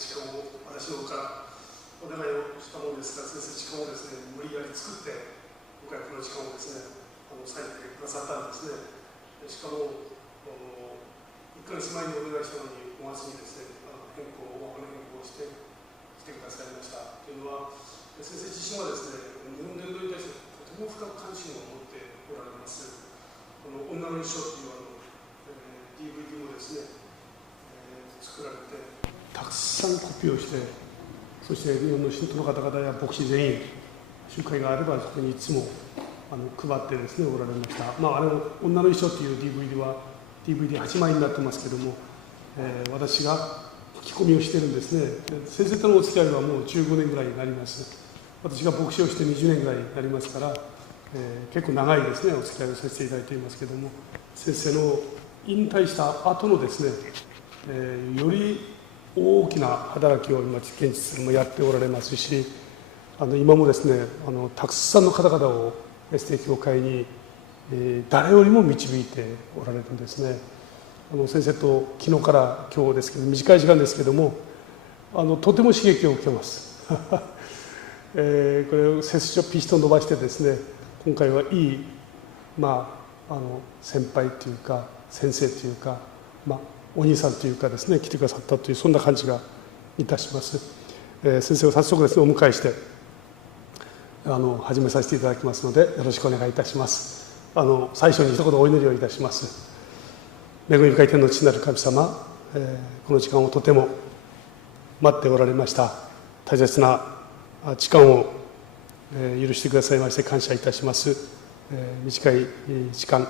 時間を私の方からお願いをしたものですが、先生、時間をですね、無理やり作って、今回この時間をですね、割いてくださったんですね。しかも、1ヶ月前にお願いしたのに、5月にですね、お金変更をして来てくださいました。というのは、先生自身はですね、日本伝道に対してとても深く関心を持っておられます。この女の一生というDVD もですね、作られて、たくさんコピーをして、そして日本の信徒の方々や牧師全員、集会があればそこにいつも配ってですねおられました。女の衣装という DVD は DVD8 枚になってますけども、私が吹き込みをしているんですね。先生とのお付き合いはもう15年ぐらいになります。私が牧師をして20年ぐらいになりますから、結構長いですねお付き合いをさせていただいていますけども、先生の引退した後のですね、より大きな働きを今現実もやっておられますし、今もですねたくさんの方々をエステ教会に、誰よりも導いておられるんですね。先生と昨日から今日ですけど、短い時間ですけどもとても刺激を受けますこれを背筋をピシッと伸ばしてですね、今回はいい、先輩というか先生というか、お兄さんというかですね来てくださったというそんな感じがいたします。先生を早速ですねお迎えして始めさせていただきますのでよろしくお願いいたします。最初に一言お祈りをいたします。恵み深い天の父なる神様、この時間をとても待っておられました。大切な時間を許してくださいまして感謝いたします。短い時間、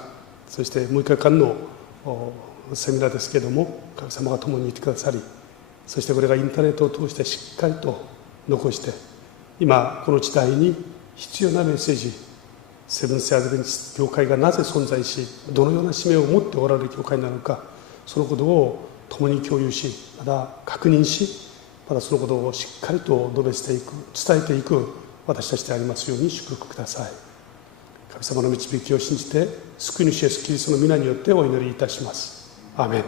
そして6日間のセミナーですけれども、神様が共にいてくださり、そしてこれがインターネットを通してしっかりと残して、今この時代に必要なメッセージ、セブンス・アドベンチスト教会がなぜ存在し、どのような使命を持っておられる教会なのか、そのことを共に共有し、また確認し、またそのことをしっかりと述べていく、伝えていく私たちでありますように祝福ください。神様の導きを信じて、救い主イエスキリストの皆によってお祈りいたします。アーメン。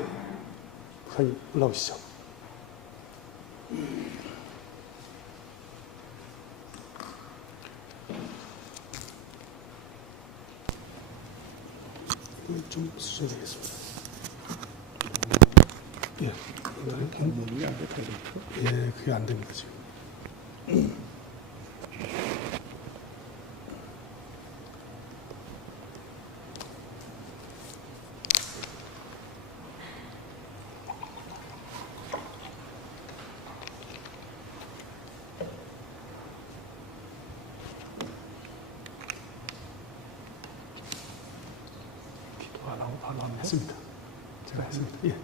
はい、村尾師匠。좀 수술하겠습니다. 예, 몸이 안 될까요? 예, 그게 안 됩니다 지금. 안 했습니다. 제가 했습니다. 예.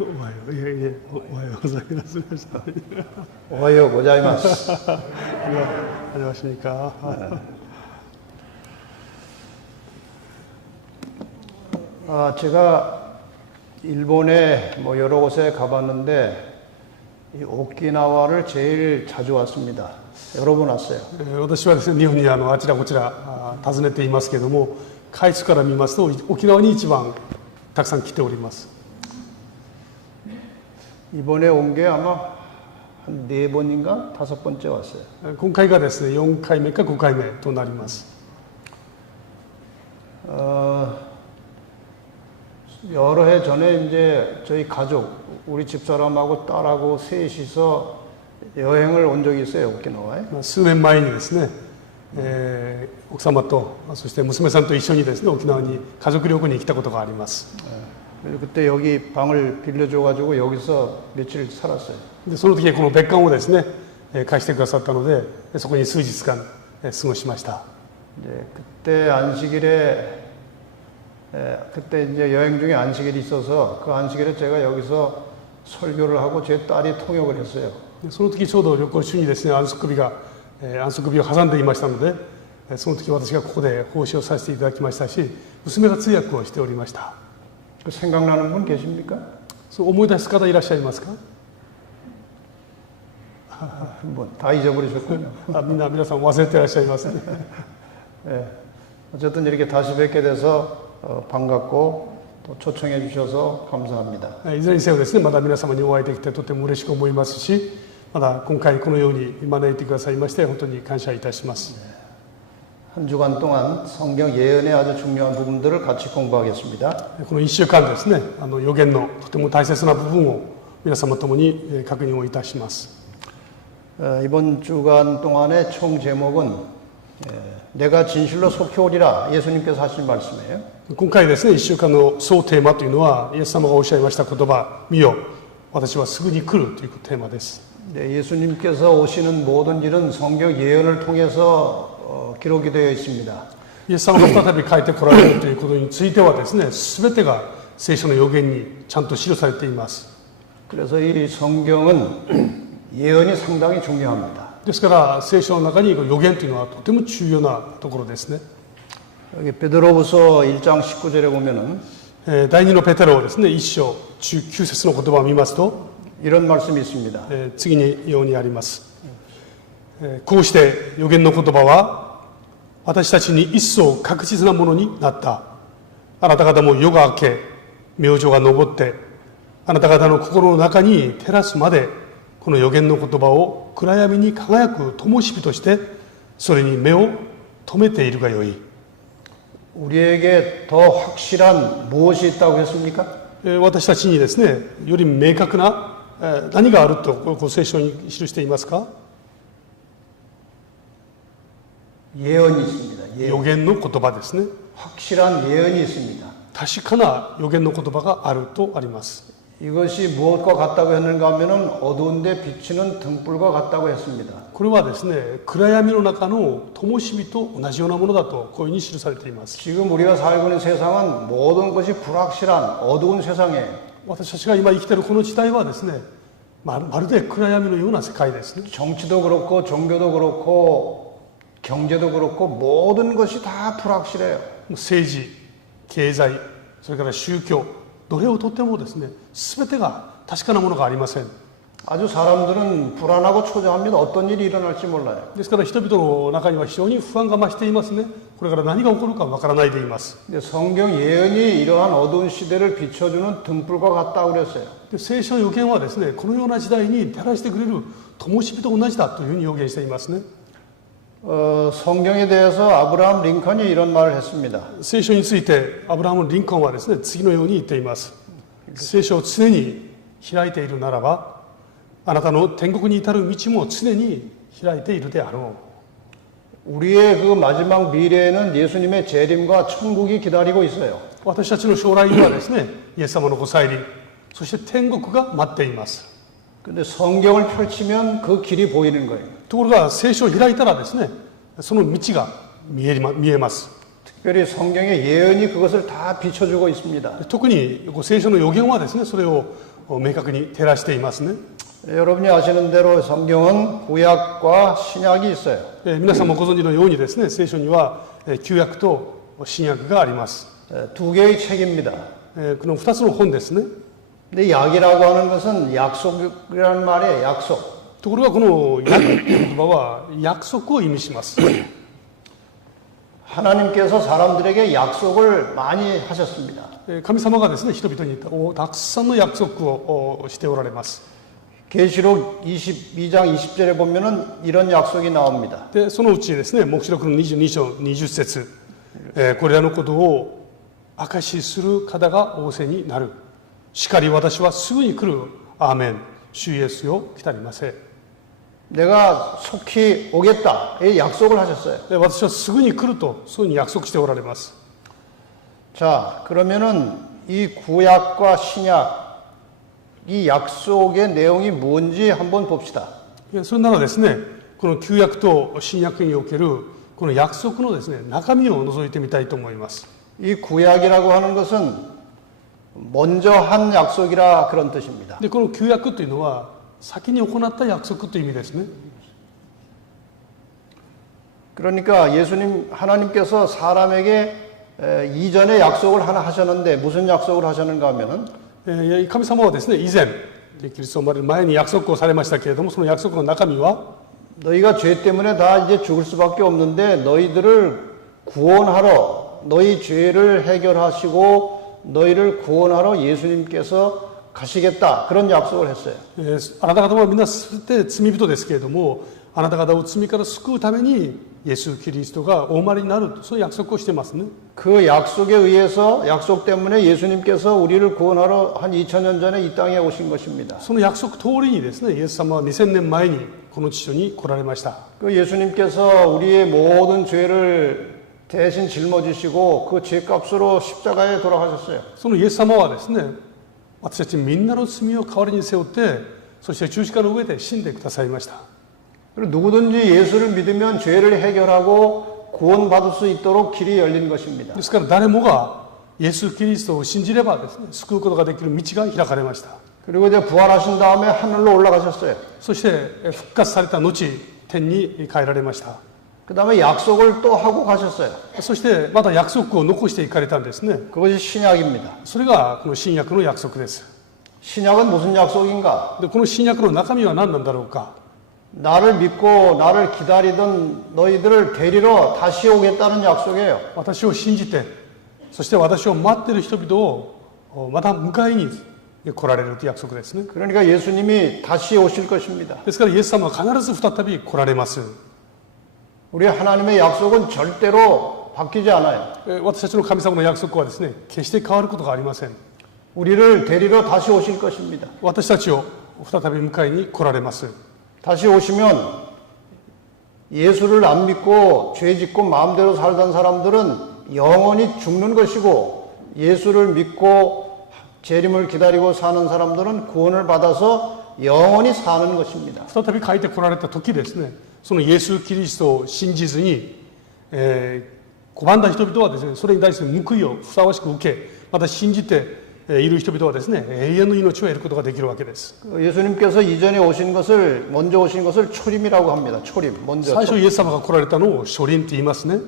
와요. 예. 와요. 오하요 고자이마스. 안녕하십니까. 제가 일본에 여러 곳에 가봤는데 이 오키나와를 제일 자주 왔습니다. 여러 번 왔어요. 私はですね、日本にあちらこちら訪ねていますけれども、回数から見ますと沖縄に一番たくさん来ております。 이번에 온 게 아마 한 4번인가 5번째 왔어요. 今回がですね、4回目か5回目となります。 여러 해 전에 이제 저희 가족, 우리 집사람하고 딸하고 셋이서 여행을 온 적이 있어요, 오키나와에. 数年前にですね、奥様とそして娘さんと一緒にですね、沖縄に家族旅行に来たことがあります。 그때 여기 방을 빌려줘가지고 여기서 며칠 살았어요. でその時この別館をですね、貸してくださったので、そこに数日間過ごしました。 그때 안식일에 그때 이제 여행 중에 안식일이 있어서 그 안식일에 제가 여기서 설교를 하고 제 딸이 통역을 했어요. その時ちょうど旅行中にですね、安息日を挟んでいましたので、その時私がここで奉仕をさせていただきましたし、娘が通訳をしておりました。 생각나는 분 계십니까? そう思い出す方いらっしゃいますか？ 뭐 다 잊어버리셨군요. 皆さん忘れてらっしゃいますね。 예. 어쨌든 이렇게 다시 뵙게 돼서 반갑고 또 초청해 주셔서 감사합니다. いずれにせよですね、また皆様にお会いできてとても嬉しく思いますし、また今回このように招いてくださいまして本当に感謝いたします。 한 주간 동안 성경 예언의 아주 중요한 부분들을 같이 공부하겠습니다. この1週間ですね、予言のとても大切な部分を皆様ともに確認をいたします。 이번 주간 동안의 총 제목은 내가 진실로 속히 오리라 예수님께서 하신 말씀이에요. 今回ですね、1週間の総テーマというのはイエス様がおっしゃいました言葉、見よ、私はすぐに来るというテーマです。 예수님께서 오시는 모든 일은 성경 예언을 통해서 기록이 되어 있습니다. イエス様が再び帰ってこられるということについてはですね、全てが聖書の予言にちゃんと記されています。 그래서 이 성경은 예언이 상당히 중요합니다. ですから聖書の中に予言というのはとても重要なところですね。 여기 베드로후서 1장 19절에 보면은 第2のペテロですね、1章9節の言葉を見ますと 이런 말씀이 있습니다. 次にようにあります。こうして予言の言葉は私たちに一層確実なものになった。あなた方も夜が明け、明星が昇って、あなた方の心の中に照らすまで、この予言の言葉を暗闇に輝く灯火として、それに目を留めているがよい。 우리에게 더 확실한 무엇이 있다고 했습니까? 私たちにですね、より明確な何があると聖書に記していますか？ 예언이 있습니다. 予言の言葉ですね。 확실한 예언이 있습니다. 確かな予言の言葉があるとあります。 이것이 무엇과 같다고 했는가 하면은 어두운데 비치는 등불과 같다고 했습니다. これはですね、暗闇の中の灯火と同じようなものだとこういうふうに記されています。 지금 우리가 살고 있는 세상은 모든 것이 불확실한 어두운 세상이에요. 私たちが今生きているこの時代はですね、まるで暗闇のような世界ですね。 정치도 그렇고 종교도 그렇고 경제도 그렇고 모든 것이 다 불확실해요. 政治、経済、それから宗教、どれをとってもですね、全てが確かなものがありません。 아주 사람들은 불안하고 초조합니다. 어떤 일이 일어날지 몰라요. ですから人々の中には非常に不安が増していますね。これから何が起こるかわからないでいます。 근데 성경 예언이 이러한 어두운 시대를 비춰주는 등불과 같다고 그랬어요. で聖書の予言はですね、このような時代に照らしてくれる灯火と同じだというふうに予言していますね。 성경에 대해서 아브라함 링컨이 이런 말을 했습니다. 聖書についてアブラハム・リンコンはですね、次のように言っています。聖書を常に開いているならば、あなたの天国に至る道も常に開いているであろう。 우리의 그 마지막 미래에는 예수님의 재림과 천국이 기다리고 있어요. 私たちの将来にはですね、イエス様のご再臨、そして天国が待っています。 근데 성경을 펼치면 그 길이 보이는 거예요. ところが聖書を開いたらですね、その道が見えます。 특별히 성경의 예언이 그것을 다 비춰주고 있습니다. 特に聖書の予言はですね、それを明確に照らしていますね。 여러분이 아시는 대로 성경은 구약과 신약이 있어요. 皆さんもご存知のようにですね、聖書には旧約と新約があります。 두 개의 책입니다. この2つの本ですね。 근데 약이라고 하는 것은 약속이라는 말이에요. 약속. ところがこの約という言葉は約束を意味します。 하나님께서 사람들에게 약속을 많이 하셨습니다. 神様がですね、人々にたくさんの約束をしておられます。 계시록 22장 20절에 보면은 이런 약속이 나옵니다. でそのうちですね、黙示録の22章20節、これらのことを証しする方が仰せになる。しかり私はすぐに来る。アーメン。主イエスよ来たりませ。 내가 속히 오겠다. 이 약속을 하셨어요. 私はすぐに来るとそういうふうに約束しておられます。 자, 그러면은 이 구약과 신약 이 약속의 내용이 뭔지 한번 봅시다. それならですね、この旧約と新約におけるこの約束のですね、中身を覗いてみたいと思います。 이 구약이라고 하는 것은 먼저 한 약속이라 그런 뜻입니다. でこの旧約というのは先に行った約束という意味ですね。 그러니까 예수님 하나님께서 사람에게 이전에 약속을 하나 하셨는데 무슨 약속을 하셨는가 하면은 神様はですね、以前キリスト生まれる前に約束をされましたけれども、その約束の中身は 너희가 죄 때문에 다 이제 죽을 수밖에 없는데 너희들을 구원하러 너희 죄를 해결하시고 너희를 구원하러 예수님께서 가시겠다. 그런 약속을 했어요. あなた方はみんな全て罪人ですけれども、あなた方を罪から救うためにイエス・キリストがお生まれになる、そういう約束をしてますね。 그 약속에 의해서 약속 때문에 예수님께서 우리를 구원하러 한 2000년 전에 이 땅에 오신 것입니다. その約束通りにですね、イエス様は2000年前にこの地上に来られました。 그 예수님께서 우리의 모든 죄를 대신 짊어지시고 그 죄값으로 십자가에 돌아가셨어요. そのイエス様はですね、私たちみんなの罪を代わりに背負って、そして十字架の上で死んでくださいました。 그리고 누구든지 예수를 믿으면 죄를 해결하고 구원받을 수 있도록 길이 열린 것입니다. ですから誰もがイエス・キリストを信じればですね、救うことができる道が開かれました。 그리고 이제 부활하신 다음에 하늘로 올라가셨어요. そして復活された後、天に帰られました。 그 다음에 약속을 또 하고 가셨어요. そしてまた約束を残していかれたんですね。 그것이 신약입니다. それがこの新約の約束です。 신약은 무슨 약속인가? で、この新約の中身は何なんだろうか。 나를 믿고 나를 기다리던 너희들을 데리러 다시 오겠다는 약속이에요. 私を信じて、そして私を待っている人々をまた迎えに来られるという約束ですね。 그러니까 예수님이 다시 오실 것입니다. ですからイエス様は必ず再び来られます。 우리 하나님의 약속은 절대로 바뀌지 않아요. 私たちの神様の約束はですね、決して変わることがありません。 우리를 데리러 다시 오실 것입니다. 私たちを再び迎えに来られます。 다시 오시면 예수를 안 믿고 죄 짓고 마음대로 살던 사람들은 영원히 죽는 것이고 예수를 믿고 재림을 기다리고 사는 사람들은 구원을 받아서 영원히 사는 것입니다. 再び帰って来られた時ですね、そのイエス・キリストを信じずに、拒んだ人々はですね、それに対する報いをふさわしく受け、また信じている人々はですね、永遠の命を得ることができるわけです。 예수님께서 이전에 오신 것을 먼저 오신 것을 초림이라고 합니다. 초림. 먼저. 最初イエス様が来られたのを初臨と言いますね。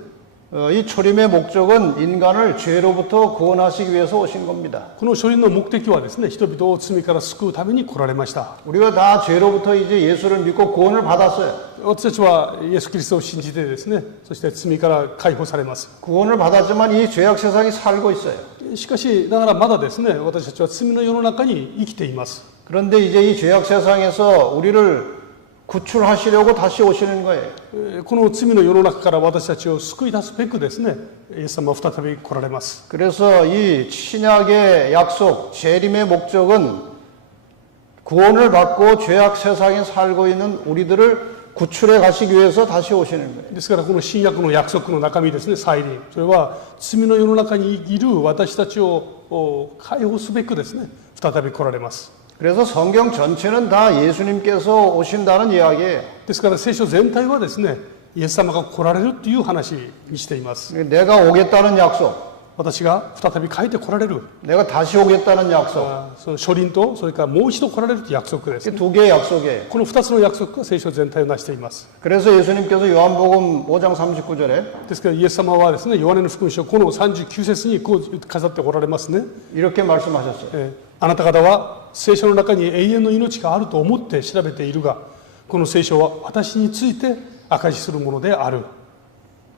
이 초림의 목적은 인간을 죄로부터 구원하시기 위해서 오신 겁니다. この初臨の目的はですね、人々を罪から救うために来られました。 우리가 다 죄로부터 이제 예수를 믿고 구원을 받았어요. 私たちはイエス・キリストを信じてですね、そして罪から解放されます。 구원을 받았지만 이 죄악 세상이 살고 있어요. しかしながらまだですね、私たちは罪の世の中に生きています。 그런데 이제 이 죄악 세상에서 우리를 구출하시려고 다시 오시는 거예요. この罪の世の中から私たちを救い出すべくですね、イエス様は再び来られます。 그래서 이 신약의 약속, 재림의 목적은 구원을 받고 죄악 세상에 살고 있는 우리들을 구출해 가시기 위해서 다시 오시는 거예요. ですからこの新約の約束の中身ですね、再臨、それは罪の世の中にいる私たちを解放すべくですね、再び来られます。 그래서 성경 전체는 다 예수님께서 오신다는 이야기예요. ですから聖書全体はですね、イエス様が来られるという話にしています。 내가 오겠다는 약속, 私が再び帰って来られる、 내가 다시 오겠다는 약속. その初臨とそれからもう一度来られるという約束ですね。 두 개의 약속이에요. この2つの約束が聖書全体を成しています。 그래서 예수님께서 요한복음 5장 39절에 ですからイエス様はですね、ヨハネの福音書この39節にこう飾っておられますね。 이렇게 말씀하셨어요. あなた方は聖書の中に永遠の命があると思って調べているが、この聖書は私について証しするものである。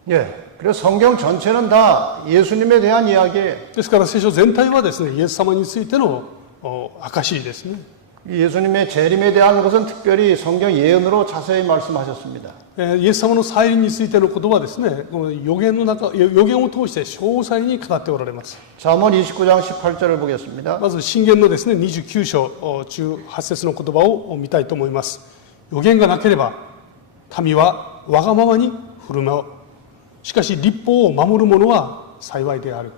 예. 그래서 성경 전체는 다 예수님에 대한 이야기예요. ですから聖書全体はですね、イエス様についての証しですね。 예수님의 재림에 대한 것은 특별히 성경 예언으로 자세히 말씀하셨습니다. イエス様の再臨についてのことはですね、この予言を通して詳細に語っておられます。 잠언 29장 18절을 보겠습니다. まず箴言のですね、29章18節の言葉を見たいと思います。予言がなければ民はわがままに振る舞う。しかし律法を守る者は幸いである。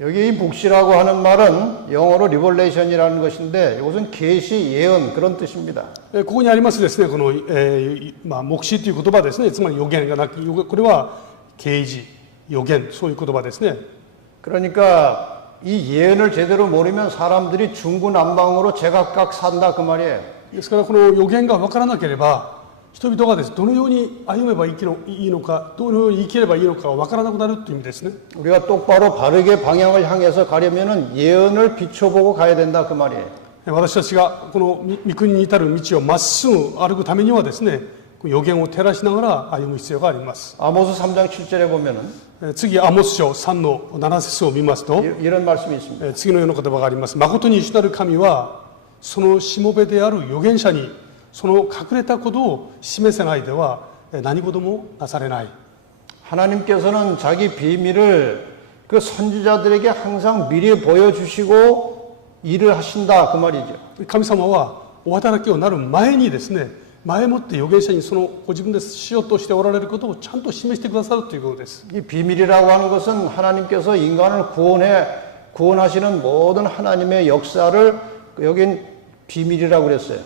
여기 이 복시라고 하는 말은 영어로 리벌레이션이라는 것인데 이것은 계시, 예언 그런 뜻입니다. ここにありますですね、この、黙示という言葉ですね、つまり予言がなく、これは啓示、予言、そういう言葉ですね。 그러니까 이 예언을 제대로 모르면 사람들이 중구난방으로 제각각 산다 그 말이에요. ですからこの予言が分からなければ、人々がですね、どのように歩めばいいのか、どのように生きればいいのか分からなくなるという意味ですね。 우리가 똑바로 바르게 방향을 향해서 가려면은 예언을 비춰보고 가야 된다 그 말이에요. 私たちがこの御国に至る道をまっすぐ歩くためにはですね、予言を照らしながら歩む必要があります。 아모스 3장 7절에 보면은 次、アモス書3の7節を見ますと、 이런 말씀이 있습니다. 次のような言葉があります。誠に主なる神は、そのしもべである預言者に、その隠れたことを示せないでは何事もなされない。 하나님께서는 자기 비밀을 그 선지자들에게 항상 미리 보여주시고 일을 하신다 그 말이죠. 神様はお働きをなる前にですね、前もって預言者にそのご自分でしようとしておられることをちゃんと示してくださるということです。 이 비밀이라고 하는 것은 하나님께서 인간을 구원하시는 모든 하나님의 역사를 여긴 비밀이라고 그랬어요.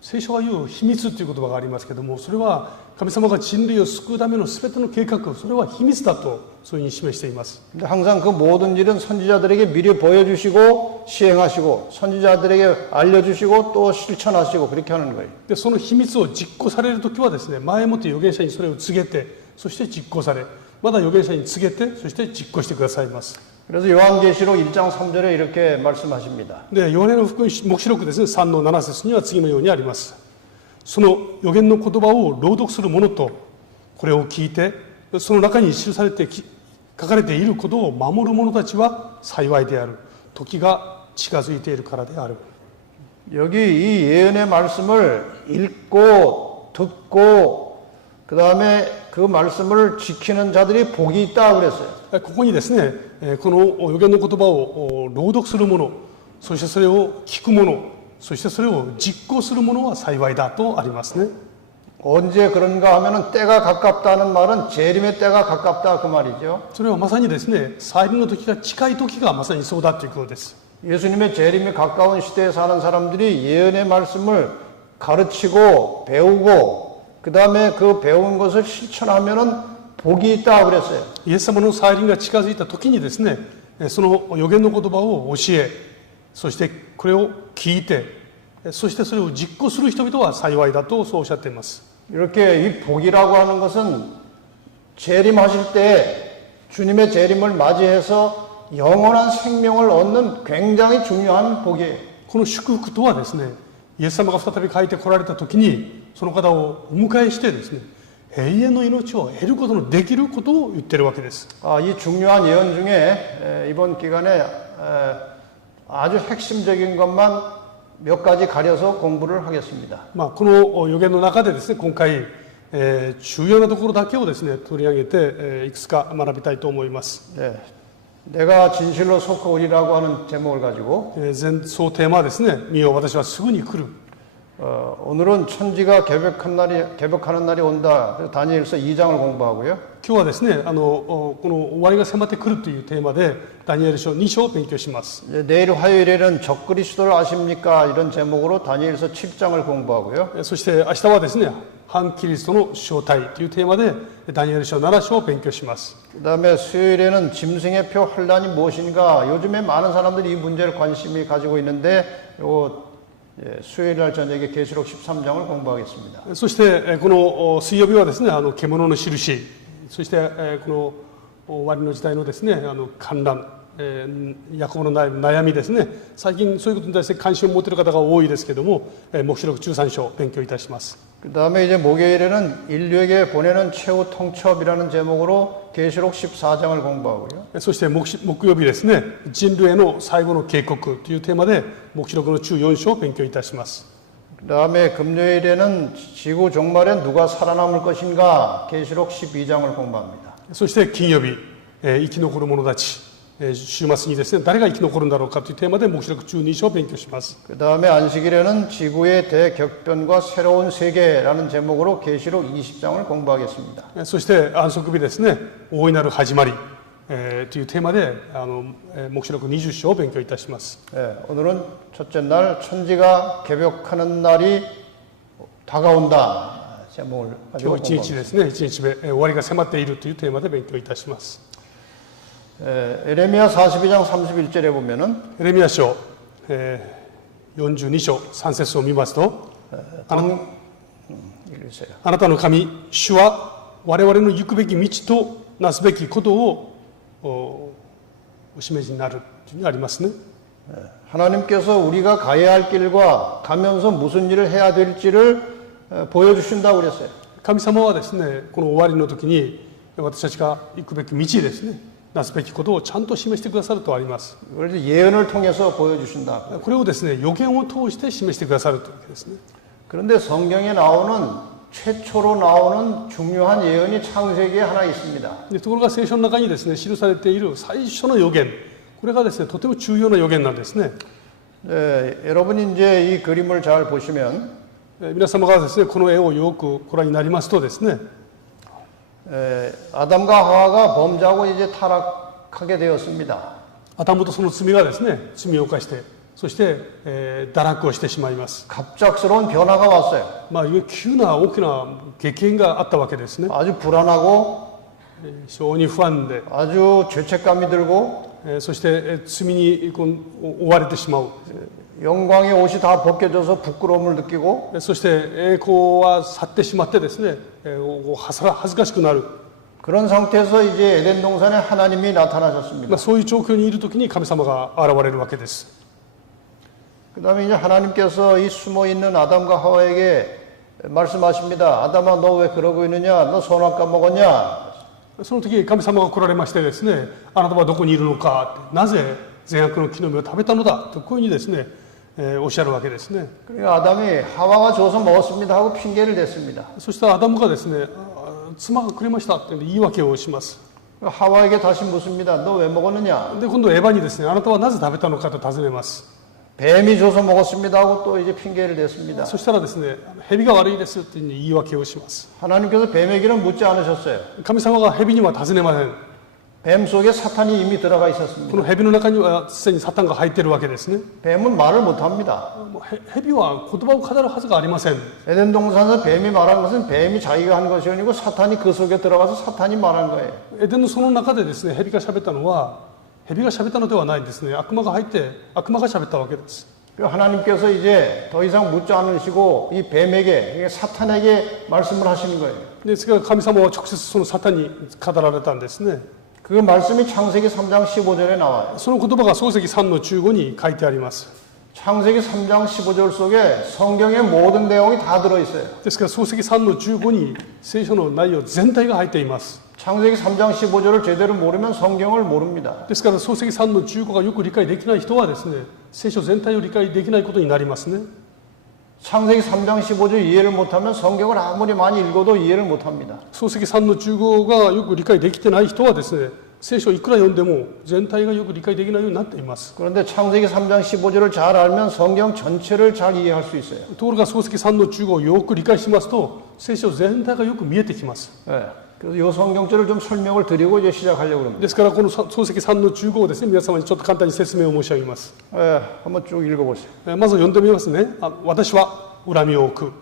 聖書が言う秘密という言葉がありますけども、それは神様が人類を救うための全ての計画、それは秘密だとそういうふうに示しています。 근데 항상 그 모든 일은 선지자들에게 미리 보여주시고 시행하시고 선지자들에게 알려주시고 또 실천하시고 그렇게 하는 거예요. でその秘密を実行されるときはですね、前もって預言者にそれを告げて、そして実行され、まだ預言者に告げて、そして実行してくださいます。 그래서 요한계시록 1장 3절에 이렇게 말씀하십니다. で、ヨハネの福音黙示録ですね、3の7節には次のようにあります。その預言の言葉を朗読する者と、これを聞いて、その中に記されて書かれていることを守る者たちは幸いである。時が近づいているからである。 여기 이 예언의 말씀을 읽고 듣고 그 다음에 그 말씀을 지키는 자들이 복이 있다 그랬어요. ここにですね、この預言の言葉を朗読する者、そしてそれを聞く者、そしてそれを実行する者は幸いだとありますね。 언제 그런가 하면은 때가 가깝다는 말은 재림의 때가 가깝다 그 말이죠. それはまさにですね、再臨の時が近い時がまさにそうだということです。 예수님의 재림이 가까운 시대에 사는 사람들이 예언의 말씀을 가르치고 배우고 그 다음에 그 배운 것을 실천하면은 복이 있다 그랬어요. イエス様の再臨が近づいた時にですね、その預言の言葉を教え、そしてこれを聞いて、そしてそれを実行する人々は幸いだとそうおっしゃっています。 이렇게 이 복이라고 하는 것은 재림하실 때 주님의 재림을 맞이해서 영원한 생명을 얻는 굉장히 중요한 복이에요. この祝福とはですね、イエス様が再び帰って来られた時にその方をお迎えしてですね、永遠の命を得ることのできることを言っているわけです。 이 중요한 예언 중에 이번 기간에 아주 핵심적인 것만 몇 가지 가려서 공부를 하겠습니다. この予言の中でですね、今回、重要なところだけをですね取り上げて、いくつか学びたいと思います。 내가 진실로 속하오리라고 하는 제목을 가지고 前奏テーマはですね、見よ私はすぐに来る。 오늘은 천지가 개벽하는 날이 온다. 그래서 다니엘서 2장을 공부하고요. 今日はですね、この終わりが迫ってくるというテーマでダニエル書2章を勉強します。 내일 화요일에는 적그리스도를 아십니까? 이런 제목으로 다니엘서 7장을 공부하고요. そして明日はですね、反キリストの正体というテーマでダニエル書7章を勉強します。 그다음에 수요일에는 짐승의 표 혼란이 무엇인가? 요즘에 많은 사람들이 이 문제를 관심이 가지고 있는데 수요일 날 저녁에 계시록 13장을 공부하겠습니다. そしてこの水曜日はですね、獣の印、そしてこの終わりの時代のですね、観覧、ヤコブの悩みですね。最近そういうことに対して関心を持っている方が多いですけども、黙示録13章を勉強いたします。 그다음에 이제 목요일에는 인류에게 보내는 최후 통첩이라는 제목으로 계시록 14장을 공부하고요. そして木曜日ですね、人類への最後の警告というテーマで黙示録の14章を勉強いたします。 그다음에 금요일에는 지구 종말에 누가 살아남을 것인가 계시록 12장을 공부합니다. そして金曜日、生き残る者たち、週末にですね、誰が生き残るんだろうかというテーマで黙示録12章を勉強します。 그다음에 안식일에는 지구의 대격변과 새로운 세계라는 제목으로 계시록 20장을 공부하겠습니다. そして安息日ですね、大いなる始まり、というテーマで黙示録20章を勉強いたします。 오늘은 첫째 날 천지가 개벽하는 날이 다가온다 제목을 今 가지고 日1日ですね、1日目、終わりが迫っているというテーマで勉強いたします。 에레미야 42장 31절에 보면은 エレミヤ書、42章3節を見ますと、읽으세요. あなたの神主は我々の行くべき道となすべきことをお示しになるというのがありますね。 하나님께서 우리가 가야 할 길과 가면서 무슨 일을 해야 될지를 보여주신다고 그랬어요. 神様はですね、この終わりの時に私たちが行くべき道ですね、なすべきことをちゃんと示してくださるとあります。 그래서 예언을 통해서 보여주신다. これをですね、予言を通して示してくださるというわけですね。 그런데 성경에 나오는 최초로 나오는 중요한 예언이 창세기에 하나 있습니다. でところが聖書の中にですね、記されている最初の予言、これがですね、とても重要な予言なんですね。 여러분이 이제 이 그림을 잘 보시면 皆様がですね、この絵をよくご覧になりますとですね、 아담과 하와가 범죄하고 이제 타락하게 되었습니다. アダムとその罪がですね、罪を犯して、そして、堕落をしてしまいます。 갑작스러운 변화가 왔어요. まあ、急な大きな激変があったわけですね。 아주 불안하고 非常に不安で、 아주 죄책감이 들고 そして罪に追われてしまう。 영광의 옷이 다 벗겨져서 부끄러움을 느끼고 そして栄光は去ってしまってですね、恥ずかしくなる。 그런 상태에서 이제 에덴 동산에 하나님이 나타나셨습니다. そういう状況にいるときに神様が現れるわけです。 그다음에 이제 하나님께서 이 숨어 있는 아담과 하와에게 말씀하십니다. 아담아 너 왜 그러고 있느냐? 너 선악과 먹었냐? その時神様が来られましてですね、あなたはどこにいるのか、なぜ善悪の木の実を食べたのだとこういうふうにですね、おっしゃるわけですね。 그러니까 아담이 하와가 줘서 먹었습니다 하고 핑계를 댔습니다. そしてアダムがですね、妻がくれましたという言い訳をします。 하와에게 다시 묻습니다. 너 왜 먹었느냐? で今度エヴァにですね、あなたはなぜ食べたのかと尋ねます。 뱀이 줘서 먹었습니다 하고 또 이제 핑계를 댔습니다. そしたらですね、蛇が悪いですという言い訳をします。 하나님께서 뱀에게는 묻지 않으셨어요. 神様が蛇には尋ねません。 뱀 속에 사탄이 이미 들어가 こ 있었습니다. の蛇の中にはすでにサタンが入っているわけですね。 뱀은 말을 못합니다. もう蛇は言葉を語るはずがありません。 에덴 동산에서 뱀이 말한 것은 뱀이 자기가 한 것이 아니고 사탄이 그 속에 들어가서 사탄이 말한 거예요. エデンのその中でですね、蛇が喋ったのは蛇が喋ったのではないですね。悪魔が入って悪魔が喋ったわけです。 하나님께서 이제 더 이상 묻지 않으시고 이 뱀에게 사탄에게 말씀을 하시는 거예요. ですから神様は直接そのサタンに語られたんですね。 그 말씀이 창세기 3장 15절에 나와요. その言葉が創世記3の15に書いてあります。 창세기 3장 15절 속에 성경의 모든 내용이 다 들어있어요. ですから創世記3の15に聖書の内容全体が入っています。 창세기 3장 15절을 제대로 모르면 성경을 모릅니다. ですから創世記3の15がよく理解できない人はですね、聖書全体を理解できないことになりますね。 창세기 3장 15절 이해를 못하면 성경을 아무리 많이 읽어도 이해를 못합니다. 創世記3の15がよく理解できてない人はですね、聖書をいくら読んでも全体がよく理解できないようになっています。 그런데 창세기 3장 15절을 잘 알면 성경 전체를 잘 이해할 수 있어요. ところが創世記3の15をよく理解しますと、聖書全体がよく見えてきます。 네. 그래서 이 성경절을 좀 설명을 드리고 이제 시작하려고 합니다. ですからこの創世記3の15をですね、皆様にちょっと簡単に説明を申し上げます。 한번 쭉 읽어보세요. まず読んでみますね。私は恨みを置く。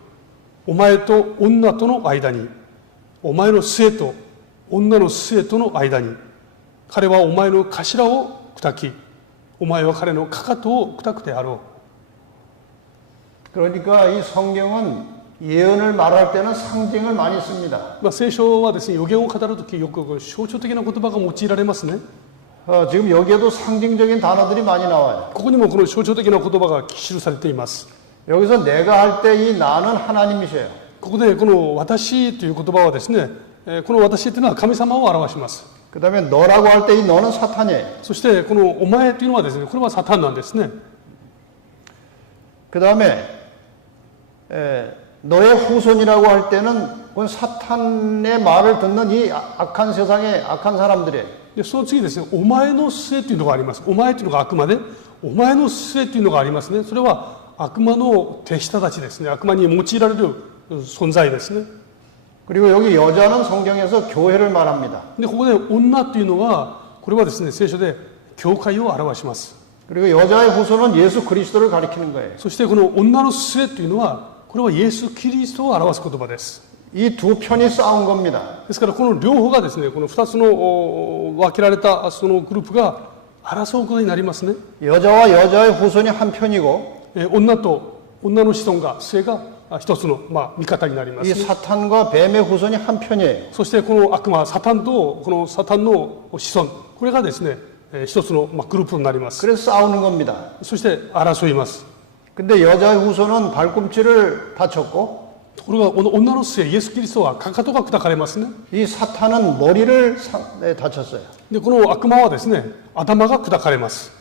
お前と女との間に、お前の末と女の末との間に、彼はお前の頭を砕き、お前は彼のかかとを砕くであろう。 그러니까 이 성경은 예언을 말할 때는 상징을 많이 씁니다. 聖書はですね、予言を語るときよく象徴的な言葉が用いられますね。 지금 여기에도 상징적인 단어들이 많이 나와요. ここにもこの象徴的な言葉が記されています。 여기서 내가 할 때 이 나는 하나님이세요. ここでこの私という言葉はですね、この私というのは神様を表します。 그 다음에 너라고 할 때 이 너는 사탄이에요. そしてこのお前というのはですね、これはサタンなんですね。 그 다음에 너의 후손이라고 할 때는 그건 사탄의 말을 듣는 이 악한 세상의 악한 사람들이에요. でその次ですね、お前の末というのがあります。お前というのがあくまでお前の末というのがありますね。それは悪魔の手下たちですね。悪魔に用いられる存在ですね。 그리고 여기 여자는 성경에서 교회를 말합니다. でここで女というのはこれはですね、聖書で教会を表します。 그리고 여자의 후손은 예수 그리스도를 가리키는 거예요. そしてこの女の末というのはこれはイエス・キリストを表す言葉です。 이 두 편이 싸운 겁니다. ですからこの両方がですね、この2つの分けられたそのグループが争うことになりますね。 여자와 여자의 후손이 한 편이고 女と女の子孫が末が一つの味方になりま 이 す。 사탄과 뱀의 후손이 한 편이에요. そしてこの悪魔サタンとこのサタンの子孫これがですね一つのグループになります。 그래서 싸우는 겁니다. そして争います。 근데 여자의 후손은 발꿈치를 다쳤고 これは女の末イエス・キリストはかかとが砕かれますね。 이 사탄은 머리를 다쳤어요. でこの悪魔はですね、頭が砕かれます。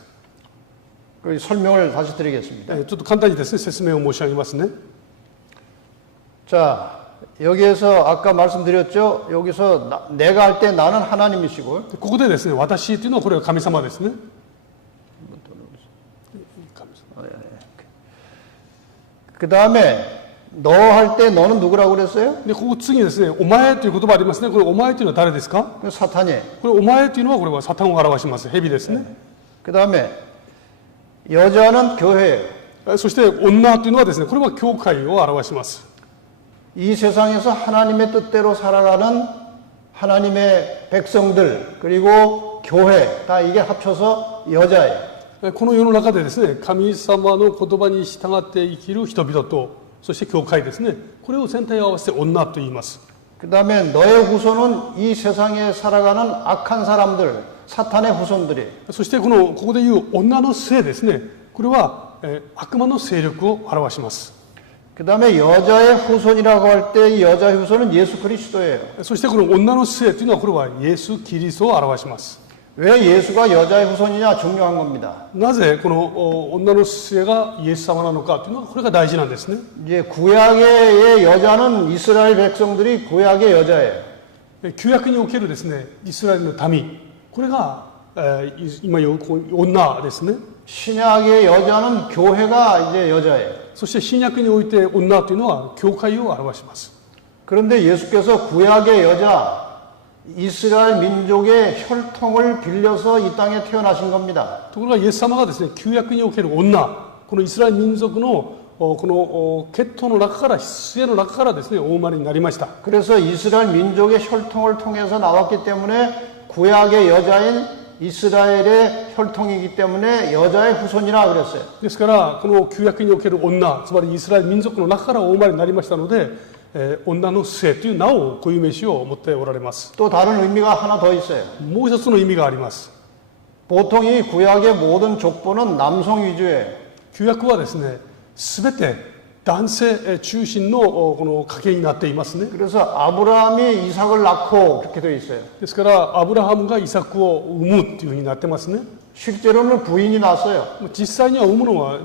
그 설명을 다시 드리겠습니다. ちょっと簡単にですね、説明を申し上げますね。 자, 여기에서 아까 말씀드렸죠. 여기서 내가 할 때 나는 하나님이시고 ここでですね、私というのはこれは神様ですね。 그 다음에 너 할 때 너는 누구라고 그랬어요? でここ次にですね、お前という言葉ありますね。これお前というのは誰ですか？ 사탄이에요. これお前というのはこれはサタンを表します。蛇ですね。 그 다음에 여자는 교회예요. そして女というのはですね、これは教会を表します。 이 세상에서 하나님의 뜻대로 살아가는 하나님의 백성들 그리고 교회 다 이게 합쳐서 여자예요. この世の中でですね、神様の言葉に従って生きる人々と、そして教会ですね、これを全体を合わせて女と言います。 그 다음에 너의 후손은 이 세상에 살아가는 악한 사람들, 사탄의 후손들이에요. そしてここで言う女の末ですね、これは悪魔の勢力を表します。 그 다음에 여자의 후손이라고 할 때 이 여자의 후손은 예수 그리스도예요. そしてこの女の末というのはこれはイエス・キリストを表します。 왜 예수가 여자의 후손이냐 중요한 겁니다. なぜこの女の末がイエス様なのかというのはこれが大事なんですね。 이제 구약의 여자는 이스라엘 백성들이 구약의 여자예요. 旧約におけるですね、イスラエルの民、これが、今言う女ですね。 신약의 여자는 교회가 이제 여자예요. そして新約において女というのは教会を表します。 그런데 예수께서 구약의 여자 이스라엘 민족의 혈통을 빌려서 이 땅에 태어나신 겁니다. ところがイエス様がですね、旧約における女、このイスラエル民族のこの血統の中から出エの中からですね、お生まれになりました。 그래서 이스라엘 민족의 혈통을 통해서 나왔기 때문에 구약의 여자인 이스라엘의 혈통이기 때문에 여자의 후손이라 그랬어요. ですからこの旧約における女、つまりイスラエル民族の中からお生まれになりましたので、女の末という名を固有名詞を持っておられます。 또 다른 의미가 하나 더 있어요. もう一つの意味があります。 보통 이 구약의 모든 족보는 남성 위주예요. 旧約はですね、すべて男性中心のこの家系になっていますね。 그래서 아브라함이 이삭을 낳고 그렇게 되어 있어요. ですからアブラハムがイサクを産むというふうになってますね。 실제로는 부인이 낳았어요. 実際には産むのは、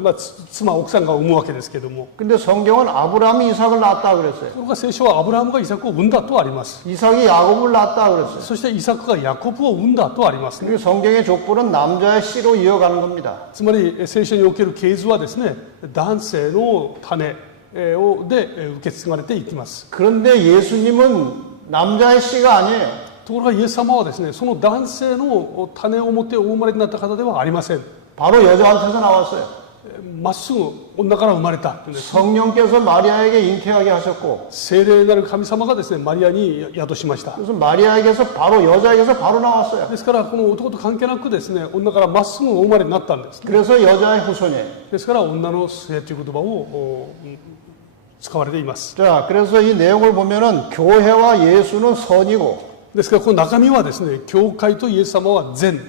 妻奥さんが産むわけですけども、 근데 성경은 아브라함이 이삭을 낳았다 그랬어요. ところが聖書はアブラハムがイサクを産んだとあります。 이삭이 야곱을 낳았다 그랬어요. そしてイサクがヤコブを産んだとありますね。 그리고 성경의 족보는 남자의 씨로 이어가는 겁니다. つまり聖書における系図はですね、男性の種で受け継がれていきます。 그런데 예수님은 남자의 씨가 아니에요. ところがイエス様はですね、その男性の種を持ってお生まれになった方ではありません。 바로 여자한테서 나왔어요. まっすぐ女から生まれたというんです。 성령께서 마리아에게 잉태하게 하셨고 聖霊なる神様がですね、マリアに宿しました。 그래서 마리아에게서 바로 여자에게서 바로 나왔어요. ですからこの男と関係なくですね、女からまっすぐお生まれになったんです。 그래서 여자의 후손이에요. ですから女の末という言葉を使われています。 자, 그래서 이 내용을 보면은 교회와 예수는 선이고 ですからこの中身はですね、教会とイエス様は善、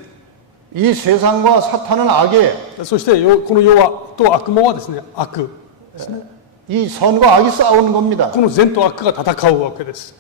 이 세상과 사탄은 악이에요. そしてこの世と悪魔はですね、悪ですね。 이 선과 악이 싸우는 겁니다. この善と悪が戦うわけです。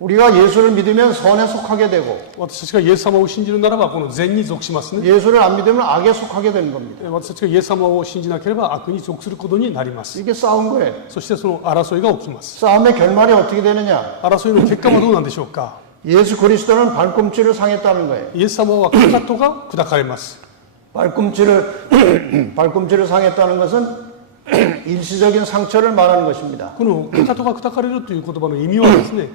우리가 예수를 믿으면 선에 속하게 되고 私たちがイエス様を信じるならばこの善に属しますね。 예수를 안 믿으면 악에 속하게 되는 겁니다. 私たちがイエス様を信じなければ悪に属することになります。 이게 싸운 거예요. そしてその争いが起きます。 싸움의 결말이 어떻게 되느냐? 争いの結果はどうなんでしょうか。 예수 그리스도는 발꿈치를 상했다는 거예요. イエス様はかかとが砕かれます。 발꿈치를 상했다는 것은 일시적인 상처를 말하는 것입니다. このかかとが砕かれるという言葉の意味はですね、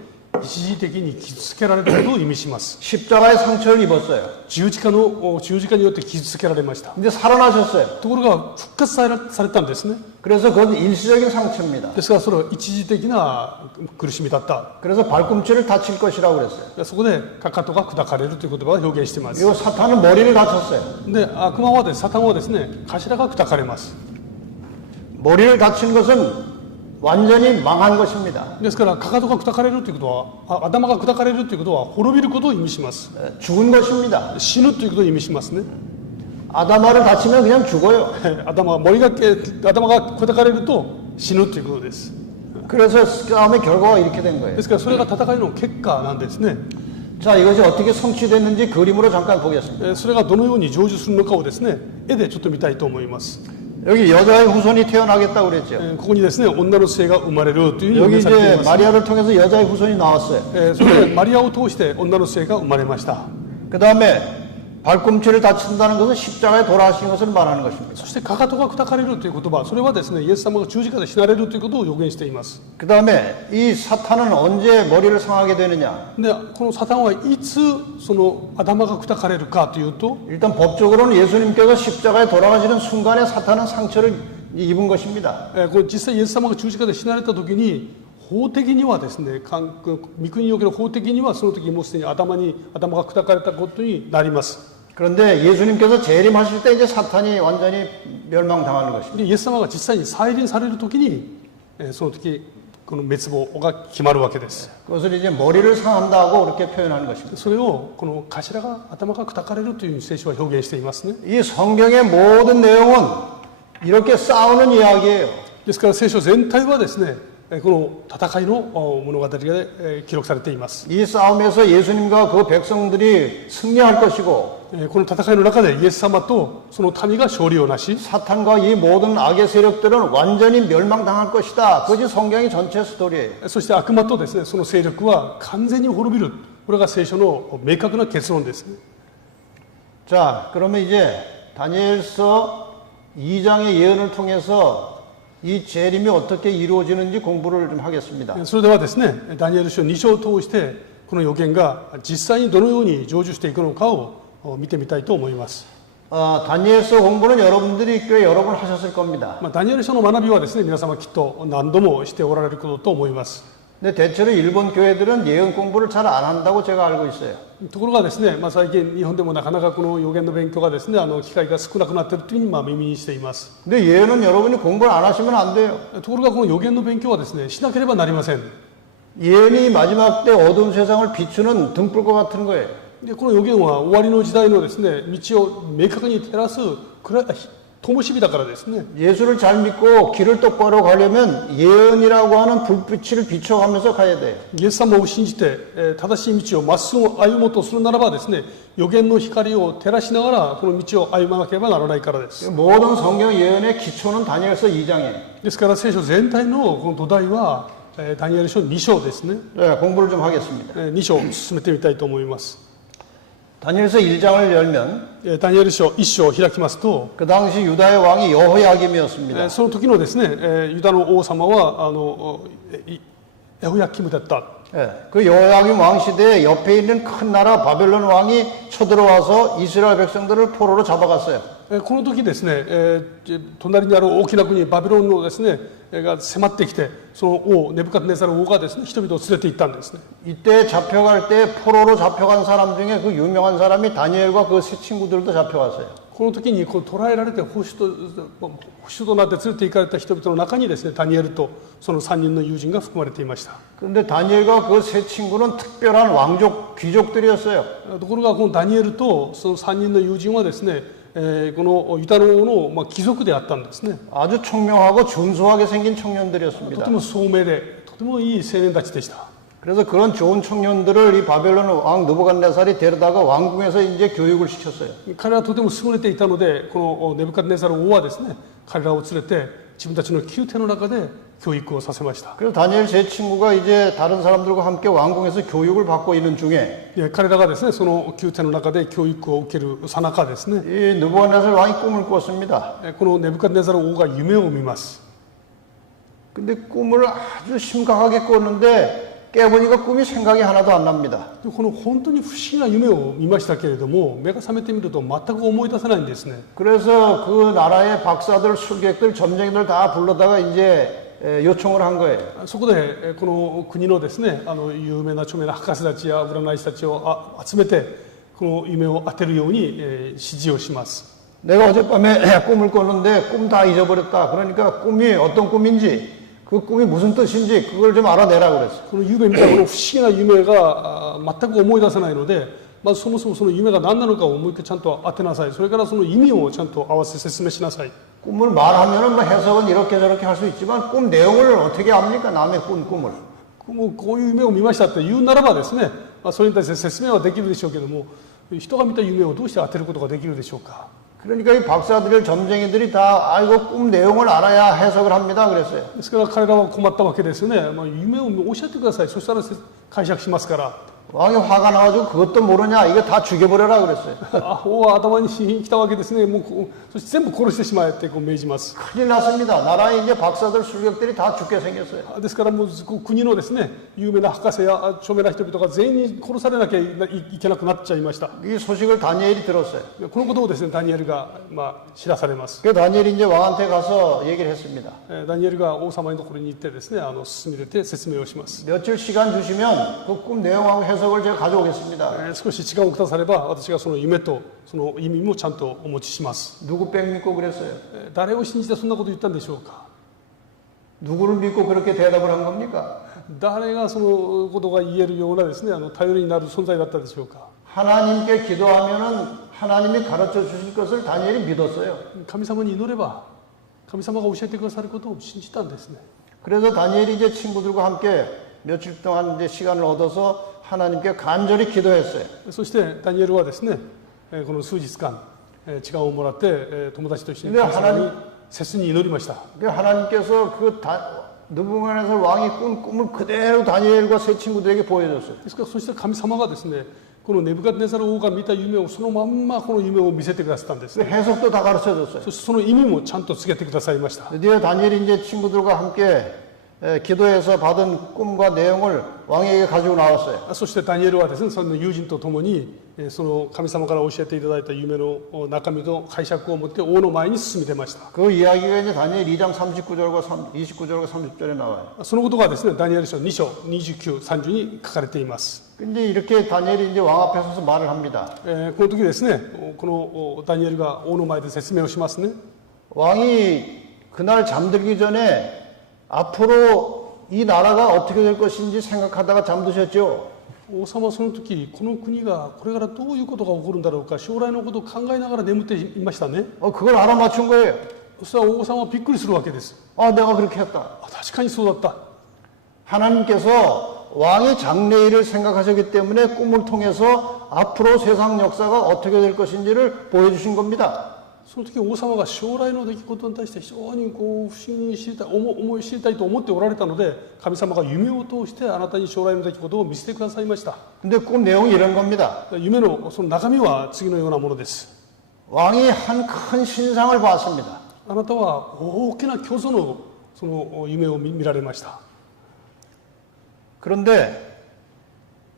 一時的に傷つけられることを意味します。 십자가의 상처를 입었어요. 十字架によって傷つけられました。 이제 살아나셨어요. ところが復活されたんですね。 그래서 그건 일시적인 상처입니다. ですからそれは一時的な苦しみだった。 그래서 발꿈치를 다칠 것이라고 그랬어요. そこでかかとが砕かれるという言葉を表現しています。 그리고 사탄은 머리를 다쳤어요. で、悪魔はサタンはですね、頭が砕かれます。 머리를 다친 것은 완전히 망한 것입니다. ですから、かかとが砕かれるということは、頭が砕かれるということは、滅びることを意味します。 죽은 것입니다. 死ぬということを意味しますね。 아담아를 다치면 그냥 죽어요. 頭が砕かれると死ぬということです。 그래서 싸움의 결과가 이렇게 된 거예요. ですから、それが戦いの結果なんですね。 자, 이것이 어떻게 성취됐는지 그림으로 잠깐 보겠습니다. それがどのように成就するのかをですね、絵でちょっと見たいと思います。 여기 여자의 후손이 태어나겠다고 그랬죠. ここにですね、女の姓が生まれるというふうに 여기 読されてい 이제 ます。 마리아를 통해서 여자의 후손이 나왔어요. それでマリアを通して女の姓が生まれました。 그 다음에 발꿈치를 다친다는 것은 십자가에 돌아가신 것을 말하는 것입니다. そしてかかとが砕かれるという言葉、それはですね、イエス様が十字架で死なれるということを予言しています。 그 다음에 이 사탄은 언제 머리를 상하게 되느냐? で、このサタンはいつその頭が砕かれるかというと、 일단 법적으로는 예수님께서 십자가에 돌아가시는 순간에 사탄은 상처를 입은 것입니다. これ実際イエス様が十字架で死なれた時に、法的にはですね、御国における法的にはその時もうすでに頭が砕かれたことになります。 그런데 예수님께서 재림하실 때 이제 사탄이 완전히 멸망당하는 것입니다. でイエス様が実際に再臨される時に、その時この滅亡が決まるわけです。 그것을 이제 머리를 상한다고 그렇게 표현하는 것입니다. それをこの頭が砕かれるというふうに聖書は表現していますね。 이 성경의 모든 내용은 이렇게 싸우는 이야기예요. ですから聖書全体はですね、この戦いの物語で記録されています。 이 싸움에서 예수님과 그 백성들이 승리할 것이고 この戦いの中でイエス様とその民が勝利をなし、 사탄과 이 모든 악의 세력들은 완전히 멸망당할 것이다. 그것이 성경의 전체 스토리예요. そして悪魔とですね、その勢力は完全に滅びる。これが聖書の明確な結論ですね。 자, 그러면 이제 다니엘서 2장의 예언을 통해서 이 재림이 어떻게 이루어지는지 공부를 좀 하겠습니다. それではですね、ダニエル書2章を通してこの予言が実際にどのように成就していくのかを見てみたいと思います。 다니엘서 공부는 여러분들이 꽤 여러 번 하셨을 겁니다. ダニエル書の学びはですね、皆様きっと何度もしておられることと思います。 근데 대체로 일본 교회들은 예언 공부를 잘 안 한다고 제가 알고 있어요. ところがですね、最近日本でもなかなかこの予言の勉強がですね、機会が少なくなっているというふうに耳にしています。 근데 예언은 여러분이 공부를 안 하시면 안 돼요. ところがこの予言の勉強はですね、しなければなりません。 예언이 마지막 때 어두운 세상을 비추는 등불과 같은 거예요. でこの予言は終わりの時代のですね、道を明確に照らす灯火だからですね。 예수를 잘 믿고 길을 똑바로 가려면 예언이라고 하는 불빛을 비춰가면서 가야 돼요. イエス様を信じて正しい道をまっすぐ歩もうとするならばですね、予言の光を照らしながらこの道を歩まなければならないからです。 모든 성경 예언의 기초는 다니엘서 2장이에요. ですから聖書全体のこの土台はダニエル書2章ですね。 네, 공부를 좀 하겠습니다. 2章進めてみたいと思います。 다니엘서 1장을 열면 ダニエル書1章を開きますと、 그 당시 유다의 왕이 여호야김이었습니다. その時のですね、ユダの王様はエホヤキムだった。 그 여호야김 왕 시대에 옆에 있는 큰 나라 바벨론 왕이 쳐들어와서 이스라엘 백성들을 포로로 잡아갔어요. この時ですね、隣にある大きな国バビロンのですねが迫ってきて、その王ネブカドネザル王がですね人々を連れて行ったんですね。 이때 잡혀갈 때 포로로 잡혀간 사람 중에 그 유명한 사람이 다니엘과 그 세 친구들도 잡혀갔어요. この時にこう捕らえられて捕囚となって連れて行かれた人々の中にですね、ダニエルとその3人の友人が含まれていました。 그런데 다니엘과 그 세 친구는 특별한 왕족 귀족들이었어요. ところがこのダニエルとその3人の友人はですね、このユダの王の貴族であったんですね。 아주 총명하고 준수하게 생긴 と 청년들이었습니다. ても聡明でとてもいい青年たちでした。 그래서 그런 좋은 청년들을 이 바벨론 왕 느부갓네살이 데려다가 왕궁에서 이제 교육을 시켰어요. 彼らはとても優れていたので、このネブカドネザル王はですね、彼らを連れて自分たちの宮廷の中で教育をさせました。 그래서 다니엘 제 친구가 이제 다른 사람들과 함께 왕궁에서 교육을 받고 있는 중에 彼らがですね、その宮廷の中で教育を受ける最中ですね、 이 느부갓네살 왕이 꿈을 꿨습니다. このネブカドネザル王が夢を見ます。 근데 꿈을 아주 심각하게 꿨는데 깨보니까 꿈이 생각이 하나도 안 납니다. この本当に不思議な夢を見ましたけれども、目が覚めてみると全く思い出せないんですね。 그래서 그 나라의 박사들, 술객들, 점쟁이들 다 불러다가 이제 요청을 한 거예요. そこでこの国のですね、有名な著名な博士たちや占い師たちを集めて、この夢を当てるように指示をします。 내가 어젯밤에 꿈을 꿨는데 꿈 다 잊어버렸다. 그러니까 꿈이 어떤 꿈인지 그 꿈이 무슨 뜻인지 그걸 좀 알아내라 그랬어요. この夢みたいなこの不思議な夢が全く思い出せないので、まずそもそもその夢が何なのかをもう一回ちゃんと当てなさい。それからその意味をちゃんと合わせて説明しなさい。 꿈을 말하면은 뭐 해석은 이렇게 저렇게 할 수 있지만 꿈 내용을 어떻게 압니까? 남의 꿈을. もうこういう夢を見ましたって言うならばですね、それに対して説明はできるでしょうけども、人が見た夢をどうして当てることができるでしょうか。 그러니까 이 박사들, 점쟁이들이 다 아이고 꿈 내용을 알아야 해석을 합니다. 그랬어요. ですから彼らは困ったわけですね。夢を教えてください。そしたら解釈しますから。 왕이 화가 나가지고 그것도 모르냐? 이거 다 죽여버려라 그랬어요. 頭に来たわけですね。もうそして全部殺してしまえって命じます。 큰일 났습니다. 나라에 이제 박사들, 술객들이 다 죽게 생겼어요. ですからもう国のですね、有名な博士や著名な人々が全員に殺されなきゃいけなくなっちゃいました。 이 소식을 다니엘이 들었어요. このことをですね、ダニエルが知らされます。 그 다니엘이 이제 왕한테 가서 얘기를 했습니다. ダニエルが王様のところに行ってですね、進めて説明をします。 며칠 시간 주시면 그 꿈 내용하고 해석을 제가 가져오겠습니다. 少し時間をくだされば、私がその夢とその意味もちゃんとお持ちします。 누구 백 믿고 그랬어요? 誰を信じてそんなこと言ったんでしょうか。 누구를 믿고 그렇게 대답을 한 겁니까? 誰がそのことが言えるようなですね、頼りになる存在だったでしょうか。 하나님께 기도하면은 하나님이 가르쳐 주실 것을 다니엘이 믿었어요. 神様に祈れば神様が教えてくださることを信じたんですね。 그래서 다니엘이 이제 친구들과 함께 며칠 동안 이제 시간을 얻어서 하나님께 간절히 기도했어요. そしてダニエルはですね、この数日間時間をもらって友達と一緒に 근데 神様に切に祈りました。 하나님께서 느부갓네살 왕이 꾼 꿈을 그대로 다니엘과 세 친구들에게 보여줬어요. ですからそして神様がですね、このネブカドネザル王が見た夢をそのまんまこの夢を見せてくださったんです。 해석도 다 가르쳐 줬어요. そしてその意味もちゃんと告げてくださいました。 드디어 다니엘이 이제 친구들과 함께 기도해서 받은 꿈과 내용을 왕에게 가지고 나왔어요. そしてダニエルはですね、その友人と共にその神様から教えていただいた夢の中身と解釈を持って王の前に進み出ました。 그 이야기가 이제 다니엘 2장 39절과 29절과 30절에 나와요. そのことがですね、ダニエル書2章29、30に書かれています。 근데 이렇게 다니엘이 이제 왕 앞에 서서 말을 합니다. この時ですね、このダニエルが王の前で説明をしますね。 왕이 그날 잠들기 전에 앞으로 이 나라가 어떻게 될 것인지 생각하다가 잠드셨죠. 王様はその時、この国がこれからどういうことが起こるんだろうか、将来のことを考えながら眠っていましたね。 그걸 알아맞춘 거예요. そしたら王様はびっくりするわけです。 내가 그렇게 했다. 確かにそうだった。 하나님께서 왕이 장래일을 생각하셨기 때문에 꿈을 통해서 앞으로 세상 역사가 어떻게 될 것인지를 보여주신 겁니다. その時王様が将来の出来事に対して非常に不思議に知りたい、思い知りたいと思っておられたので、神様が夢を通してあなたに将来の出来事を見せてくださいました。 근데 꿈 내용이 이런 겁니다. 夢のその中身は次のようなものです。 왕이 한 큰 신상을 봤습니다. あなたは大きな巨像のその夢を見られました。 그런데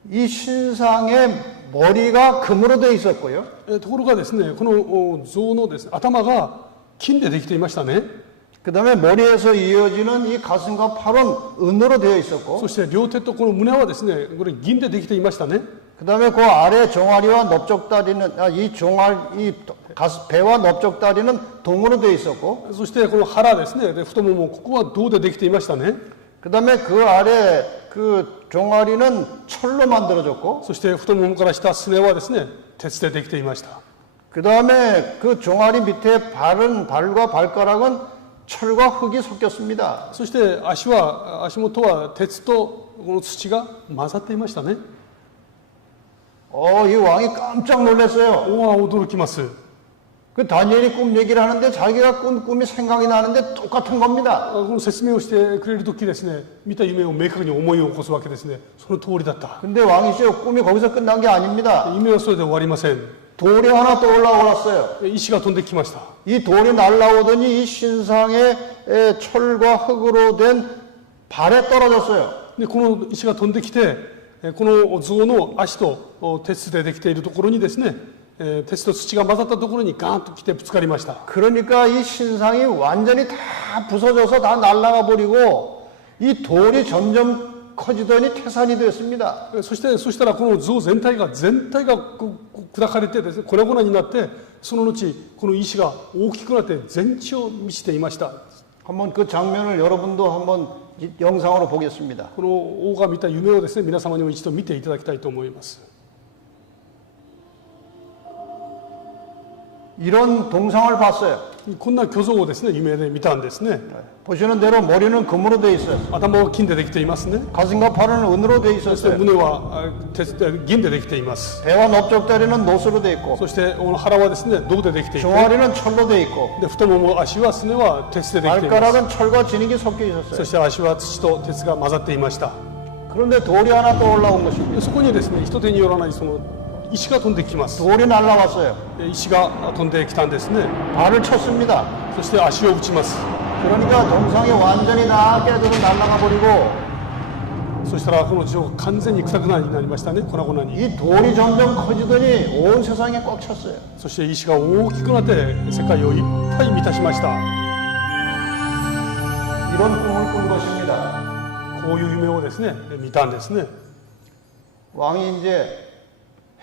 이 신상의 머리가 금으로 되어 있었고요. ところがですね、この像のですね、頭が金でできていましたね。 그 다음에 머리에서 이어지는 이 가슴과 팔은 은으로 되어 있었고, そして両手とこの胸はですね、これ銀でできていましたね。 그 다음에 그 아래 종아리와 넓적다리는 배와 넓적다리는 동으로 되어 있었고, そしてこの腹ですね、で太もも、ここは銅でできていましたね。 그 다음에 그 아래 그 종아리는 철로 만들어졌고, そして太ももから下すねはですね、鉄でできていました。 그 다음에 그 종아리 밑에 발과 발가락은 철과 흙이 섞였습니다. そして足元は鉄とこの土が混ざっていましたね。 이 왕이 깜짝 놀랐어요. 王は驚きます。 그 다니엘이 꿈 얘기를 하는데 자기가 꾼 꿈이 생각이 나는데 똑같은 겁니다. この説明をしてくれる時ですね、見た夢を明確に思い起こすわけですね。その通りだった。 근데 왕이시여 꿈이 거기서 끝난 게 아닙니다. 夢はそれで終わりません。 돌이 하나 또 올라왔어요. 石が飛んできました。 이 돌이 날라오더니 이 신상의 철과 흙으로 된 발에 떨어졌어요. でこの石が飛んできて、この像の足と鉄でできているところにですね、鉄と土が混ざったところにガーンと来てぶつかりました。 그러니까 이 신상이 완전히 다 부서져서 다 날아가 버리고 이 돌이 점점 커지더니 태산이 됐습니다. そしたらこの像全体が砕かれてですね、粉々になって、その後この石が大きくなって全地を満ちていました。 한번 그 장면을 여러분도 한번 영상으로 보겠습니다. この王が見た夢をですね、皆様にも一度見ていただきたいと思います。 이런 동상을 봤어요. こんな巨像をですね、夢で見たんですね。 보시는 대로 머리는 금으로 돼 있어요. 頭は金でできていますね。 가슴과 팔은 은으로 돼 そして 있었어요. 胸は銀でできています。 배와 넓적다리는 노스로 돼 있고 そしてこの腹はですね、銅でできていて、 종아리는 철로 돼 있고 で太もも、足はすねは鉄でできています。 발가락은 철과 진흙이 섞여 そ 있었어요. して足は土と鉄が混ざっていました。 그런데 돌이 하나 떠올라온 것입니다. でそこにですね、人手によらないその石が飛んできます。 돌이 날아왔어요. 石が飛んできたんですね。 발을 쳤습니다. そして足を打ちます。 그러니까 동상이 완전히 다 깨져서 날아가 버리고 そしたらこの地上完全に臭くなりましたね。粉々に。 이 돌이 점점 커지더니 온 세상에 꽉 찼어요. そして石が大きくなって世界をいっぱい満たしました。 이런 꿈을 꾼 것입니다. こういう夢をですね、見たんですね。 왕이 이제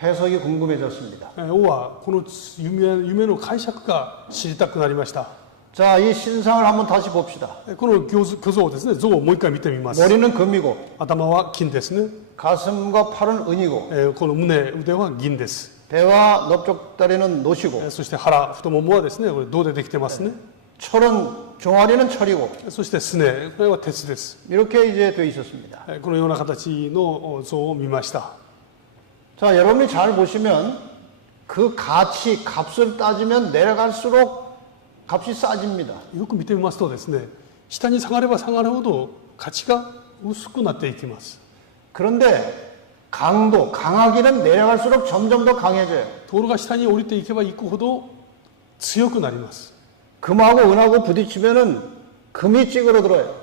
해석이 궁금해졌습니다. 王はこの夢の解釈が知りたくなりました。 자, 이 신상을 한번 다시 봅시다. この巨像をですね、像をもう一回見てみます。 머리는 금이고 頭は金ですね。 가슴과 팔은 은이고 この腕は銀です。 배와 넓적다리는 노시고 そして腹、太ももはですね、これ銅でできてますね。 철은 종아리는 철이고 そしてすね、これは鉄です。 이렇게 이제 돼 있었습니다. このような形の像を見ました。 자, 여러분이 잘 보시면 그 가치, 값을 따지면 내려갈수록 값이 싸집니다. よく見てみますとですね、下に下がれば下がるほど価値が薄くなっていきます。 그런데 강도, 강하기는 내려갈수록 점점 더 강해져요. ところが下に降りていけばいくほど強くなります。 금하고 은하고 부딪히면은 금이 찌그러들어요.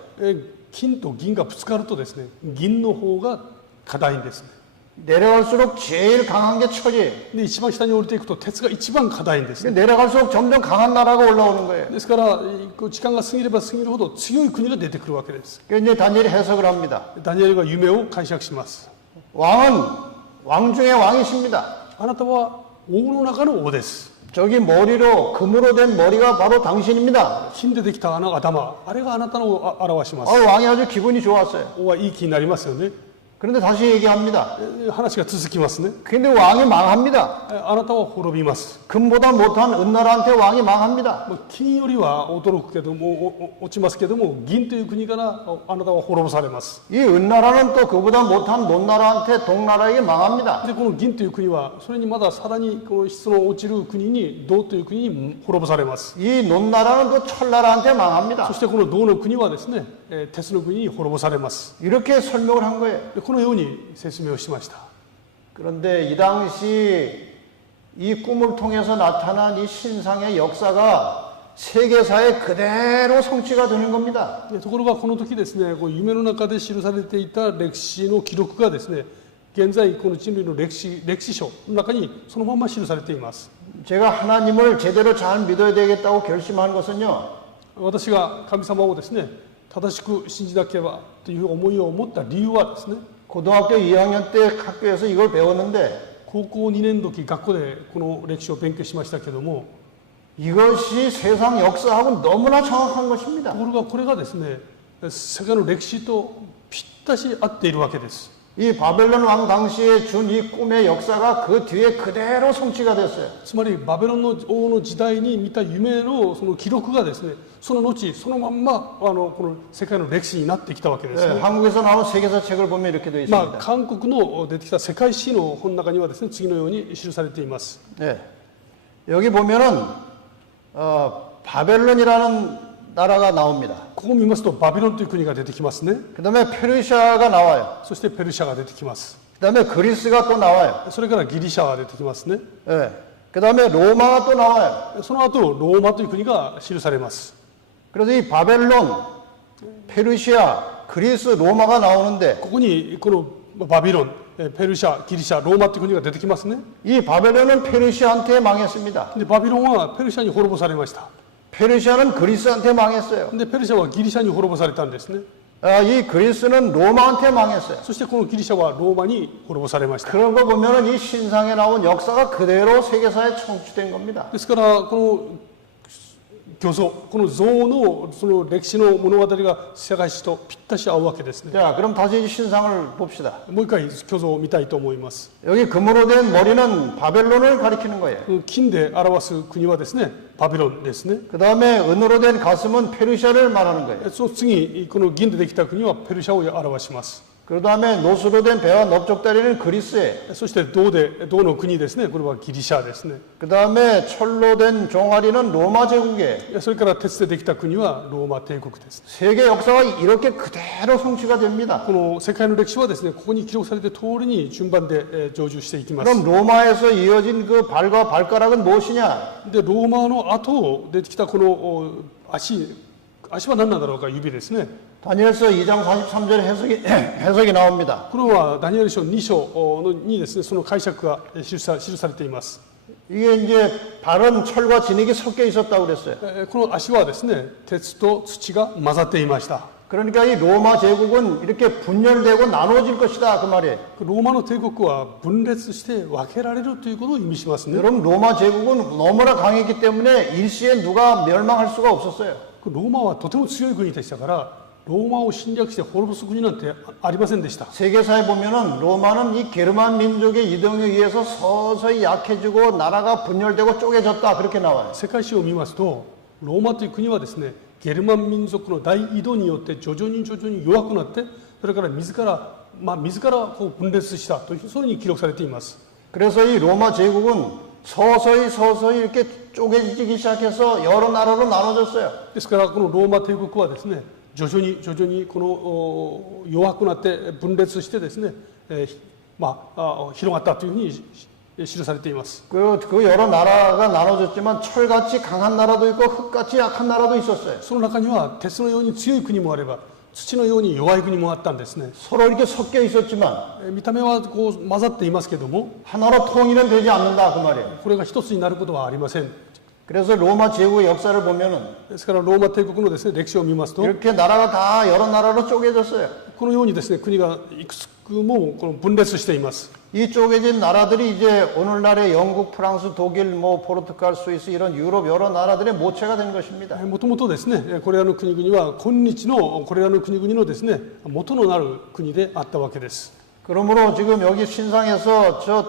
金と銀がぶつかるとですね、銀の方が硬いんですね。 내려갈수록 제일 강한 게 철이에요. で、一番下に降りていくと鉄が一番硬いんですね。 내려갈수록 점점 강한 나라가 올라오는 거예요. ですから時間が過ぎれば過ぎるほど強い国が出てくるわけです。 그래서 이제 다니엘이 해석을 합니다. ダニエルが夢を解釈します。 왕은 왕 중의 왕이십니다. あなたは王の中の王です。 저기 머리로 금으로 된 머리가 바로 당신입니다. 金でできた頭、あれがあなたのを表します。 왕이 아주 기분이 좋았어요. 王はいい気になりますよね。 그런데 다시 얘기합니다. 話が続きますね。 근데 왕이 망합니다. あなたは滅びます。 금보다 못한 은나라한테 왕이 망합니다. 金よりは驚くけども落ちますけども、銀という国からあなたは滅ぼされます。 이 은나라는 또 그보다 못한 논나라한테 동나라에게 망합니다. でこの銀という国はそれにまださらにこの質の落ちる国に銅という国に滅ぼされます。 이 논나라는 또 철나라한테 そ 망합니다. してこの銅の国はですね、鉄の国に滅ぼされます。 이렇게 설명을 한 거예요. でこのように説明をしました。 그런데 이 당시 이 꿈을 통해서 나타난 이 신상의 역사가 세계사에 그대로 성취가 되는 겁니다. ところがこの時ですね、こう夢の中で記されていた歴史の記録がですね、現在この人類の歴史書の中にそのまま記されています。 제가 하나님을 제대로 잘 믿어야 되겠다고 결심한 것은요. 私が神様をですね、正しく信じなければという思いを持った理由はですね、 고등학교 2학년 때 학교에서 이걸 배웠는데 高校2年の時学校でこの歴史を勉強しましたけども、 이것이 세상 역사하고 너무나 정확한 것입니다. ところがこれがですね、世界の歴史とぴったし合っているわけです。 이 바벨론 왕 당시에 준 이 꿈의 역사가 그 뒤에 그대로 성취가 됐어요. つまりバベロンの王の時代に見た夢のその記録がですね、その後そのまんまこの世界の歴史になってきたわけですね。 한국에서 나온 세계사 책을 보면 이렇게 되어 있습니다. 韓国の出てきた世界史の本の中にはですね、次のように記されています。 네. 여기 보면은 바벨론이라는 나라가 나옵니다. ここを見ますとバビロンという国が出てきますね。 그다음에 페르시아가 나와요. そしてペルシャが出てきます。 그다음에 그리스가 또 나와요. それからギリシャが出てきますね。 네. 그다음에 로마가 또 나와요. その後ローマという国が記されます。 그래서 이 바벨론, 페르시아, 그리스, 로마가 나오는데 ここにこのバビロン、ペルシャ、ギリシャ、ローマという国が出てきますね。 이 바벨론은 페르시아한테 망했습니다. でバビロンはペルシャに滅ぼされました。 페르시아는 그리스한테 망했어요. でペルシャはギリシャに滅ぼされたんですね。 이 그리스는 로마한테 망했어요. そしてこのギリシャはローマに滅ぼされました。 그런 거 보면은 이 신상에 나온 역사가 그대로 세계사에 청취된 겁니다. ですからこの虚像、この像のその歴史の物語が世界史とぴったし合うわけですね。 자, 그럼 다시 신상을 봅시다. もう一回虚像を見たいと思います。 여기 금으로 된 머리는 바벨론을 가리키는 거예요. 金で表す国はですね、バビロンですね。 그 다음에 은으로 된 가슴은 페르시아를 말하는 거예요. その次、この銀でできた国はペルシャを表します。 그 다음에 노수로 된 배와 넓적다리는 그리스예요. そして銅の国ですね、これはギリシャですね。 그 다음에 철로 된 종아리는 로마 제국이에요. それから鉄でできた国はローマ帝国です。 세계 역사가 이렇게 그대로 성취가 됩니다. この世界の歴史はですね、ここに記録されている通りに順番で成就していきます。 그럼 로마에서 이어진 그 발과 발가락은 무엇이냐? で、ローマの後できたこの足は何なんだろうか、指ですね。 다니엘서 2장 43절 해석이 나옵니다. これはダニエル書2章にですね、その解釈が記されています。 이게 이제 발은 철과 진흙이 섞여 있었다고 그랬어요. この足はですね、鉄と土が混ざっていました。 그러니까 이 로마 제국은 이렇게 분열되고 나눠질 것이다 그 말이에요. ローマの帝国は分裂して分けられるということを意味しますね。 여러분 로마 제국은 너무나 강했기 때문에 일시에 누가 멸망할 수가 없었어요. ローマはとても強い国でしたから、ローマを侵略して滅ぼす国なんてありませんでした。 세계사에 보면은 로마는 이 게르만 민족의 이동에 의해서 서서히 약해지고 나라가 분열되고 쪼개졌다 그렇게 나와요. 世界史を見ますと、ローマという国はですね、ゲルマン民族の大移動によって徐々に弱くなって、それから自らこう分裂したというそういうふうに記録されています。 그래서 이 로마 제국은 서서히 이렇게 쪼개지기 시작해서 여러 나라로 나눠졌어요. ですからこのローマ帝国はですね、徐々にこの弱くなって分裂してですね、広がったというふうに記されています。 그 여러 나라가 나눠졌지만 철같이 강한 나라도 있고 흙같이 약한 나라도 있었어요. その中には鉄のように強い国もあれば、土のように弱い国もあったんですね。 서로 이렇게 섞여 있었지만 見た目はこう混ざっていますけども、 하나로 통일은 되지 않는다 그 말이에요. これが一つになることはありません。 그래서 로마 제국의 역사를 보면은 ですからローマ帝国のですね、歴史を見ますと、 이렇게 나라가 다 여러 나라로 쪼개졌어요. このようにですね、国がいくつくもこの分裂しています。 이 쪼개진 나라들이 이제 오늘날의 영국, 프랑스, 독일, 포르투갈, 스위스 이런 유럽 여러 나라들의 모체가 된 것입니다. もともとですね、これらの国々は今日のこれらの国々のですね、元のなる国であったわけです。 그러므로 지금 여기 신상에서 저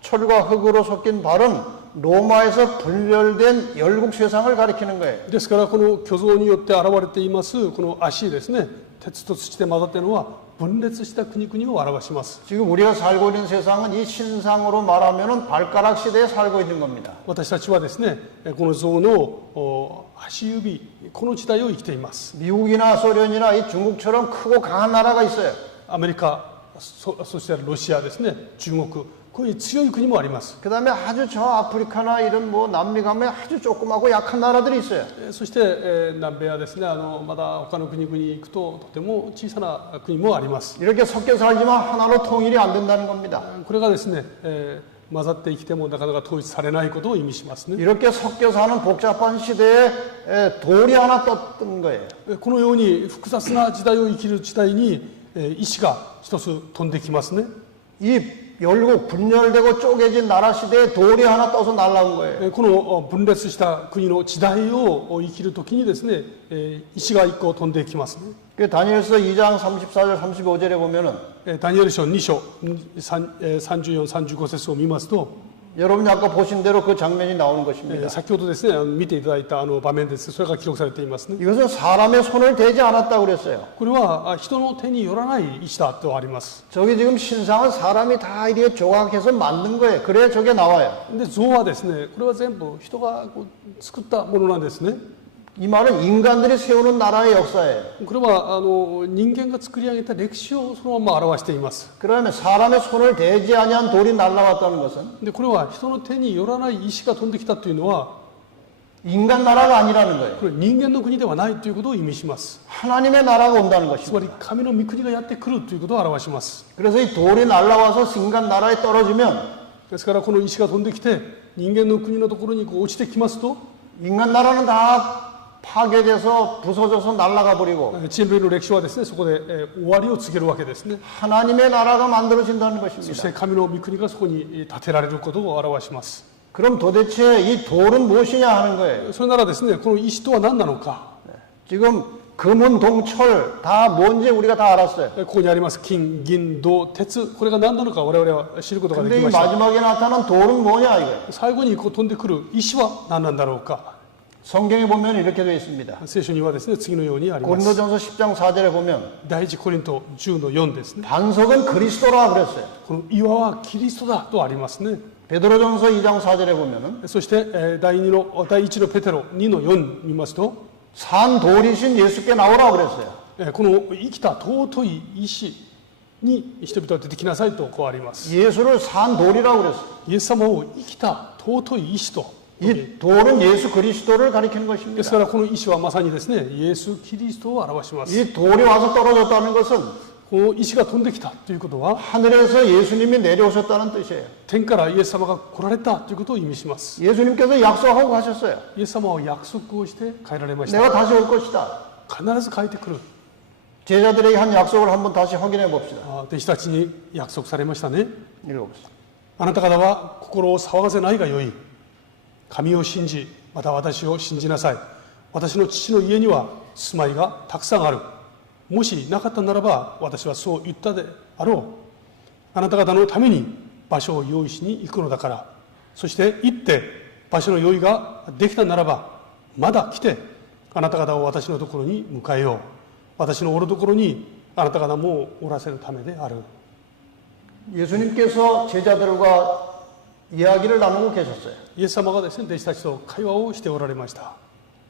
철과 흙으로 섞인 발은 로마에서 분열된 열국 세상을 가리키는 거예요. ですからこの虚像によって現れていますこの足ですね、鉄と土で混ざっているのは分裂した国々を表します。 지금 우리가 살고 있는 세상은 이 신상으로 말하면은 발가락 시대에 살고 있는 겁니다. 私たちはですね、この像の足指、この時代を生きています。 미국이나 소련이나 이 중국처럼 크고 강한 나라가 있어요. アメリカ、そしてロシアですね、中国、こういう強い国もあります。 그 다음에 아주 저 아프리카나 이런 남미 가면 아주 조그맣고 약한 나라들이 있어요. そして、南米はですね、まだ他の国々に行くととても小さな国もあります。 이렇게 섞여 살지만 하나로 통일이 안 된다는 겁니다. これがですね、混ざって生きてもなかなか統一されないことを意味しますね。 이렇게 섞여 사는 복잡한 시대에 돌이 하나 떴던 거예요. このように複雑な時代を生きる時代に石が一つ飛んできますね。 이 열국 분열되고 쪼개진 나라 시대에 돌이 하나 떠서 날아온 거예요. この分裂した国の時代を生きるときにですね、石が一個飛んできますね。 그 다니엘서 2장 34절 35절에 보면은 ダニエル書2章34、35節を見ますと、 여러분이 아까 보신 대로 그 장면이 나오는 것입니다. 先ほどですね、見ていただいた場面です。それが記録されていますね。 이것은 사람의 손을 대지 않았다고 그랬어요. これは人の手によらない石だとあります。 저기 지금 신상은 사람이 다 이렇게 조각해서 만든 거예요. 그래야 저게 나와요. で、像はですね、これは全部人が作ったものなんですね。 이 말은 인간들이 세우는 나라의 역사예요. これは人間が作り上げた歴史をそのまま表しています。 그러면 사람의 손을 대지 아니한 돌이 날아왔다는 것은 で、これは人の手によらない石が飛んできたというのは、 인간 나라가 아니라는 거예요. これ人間の国ではないということを意味します。 하나님의 나라가 온다는 つまり 것입니다. 神の御国がやってくるということを表します。 그래서 이 돌이 날아와서 인간 나라에 떨어지면 ですからこの石が飛んできて人間の国のところに落ちてきますと、 인간 나라는 다 파괴돼서 부서져서 날아가 버리고 人類の歴史はですね、そこで終わりを告げるわけですね。 하나님의 나라가 만들어진다는 そし 것입니다. て神の御国がそこに建てられることを表します。 그럼 도대체 이 돌은 무엇이냐 하는 거예요. それならですね、この石とは何なのか。 지금 금은 동철 다 뭔지 우리가 다 알았어요. ここにあります金、銀、銅、鉄、これが何なのか我々は知ることがで 근데 き 이 ました。 마지막에 나타난 돌은 뭐냐 이거예요. 最後にこう飛んでくる石は何なんだろうか。 성경에 보면 이렇게 되어 있습니다. 聖書にはですね、次のようにあります。 고린도전서 10장 4절에 보면 第一コリント10の4ですね。 반석은 그리스도라 그랬어요. この岩はキリストだとありますね。 베드로전서 2장 4절에 보면은 そして第1のペテロ2の4見ますと、 산 돌이신 예수께 나오라 그랬어요. この生きた尊い石に人々は出てきなさいとこうあります。 예수를 산 돌이라고 그랬어요. イエス様を生きた尊い石と。 이 돌은 예수 그리스도를 가리키는 です 것입니다. からこの石はまさにですね、イエス・キリストを表します。 이 돌이 와서 떨어졌다는 것은 この石が飛んできたということは、 하늘에서 예수님이 내려오셨다는 뜻이에요. 天からイエス様が来られたということを意味します。 예수님께서 약속하고 가셨어요. イエス様は約束をして帰られました。 내가 다시 올 것이다. 必ず帰ってくる。 제자들에게 한 약속을 한번 다시 확인해 봅시다. 弟子たちに約束されましたね。 읽어봅시다. あなた方は心を騒がせないがよい。神を信じ、また私を信じなさい。私の父の家には住まいがたくさんある。もしなかったならば私はそう言ったであろう。あなた方のために場所を用意しに行くのだから。そして行って場所の用意ができたならばまだ来てあなた方を私のところに迎えよう。私のおるところにあなた方もおらせるためである。 예수님께서 제자들과 이야기를 나누고 계셨어요. イエス様がですね、弟子たちと会話をしておられました。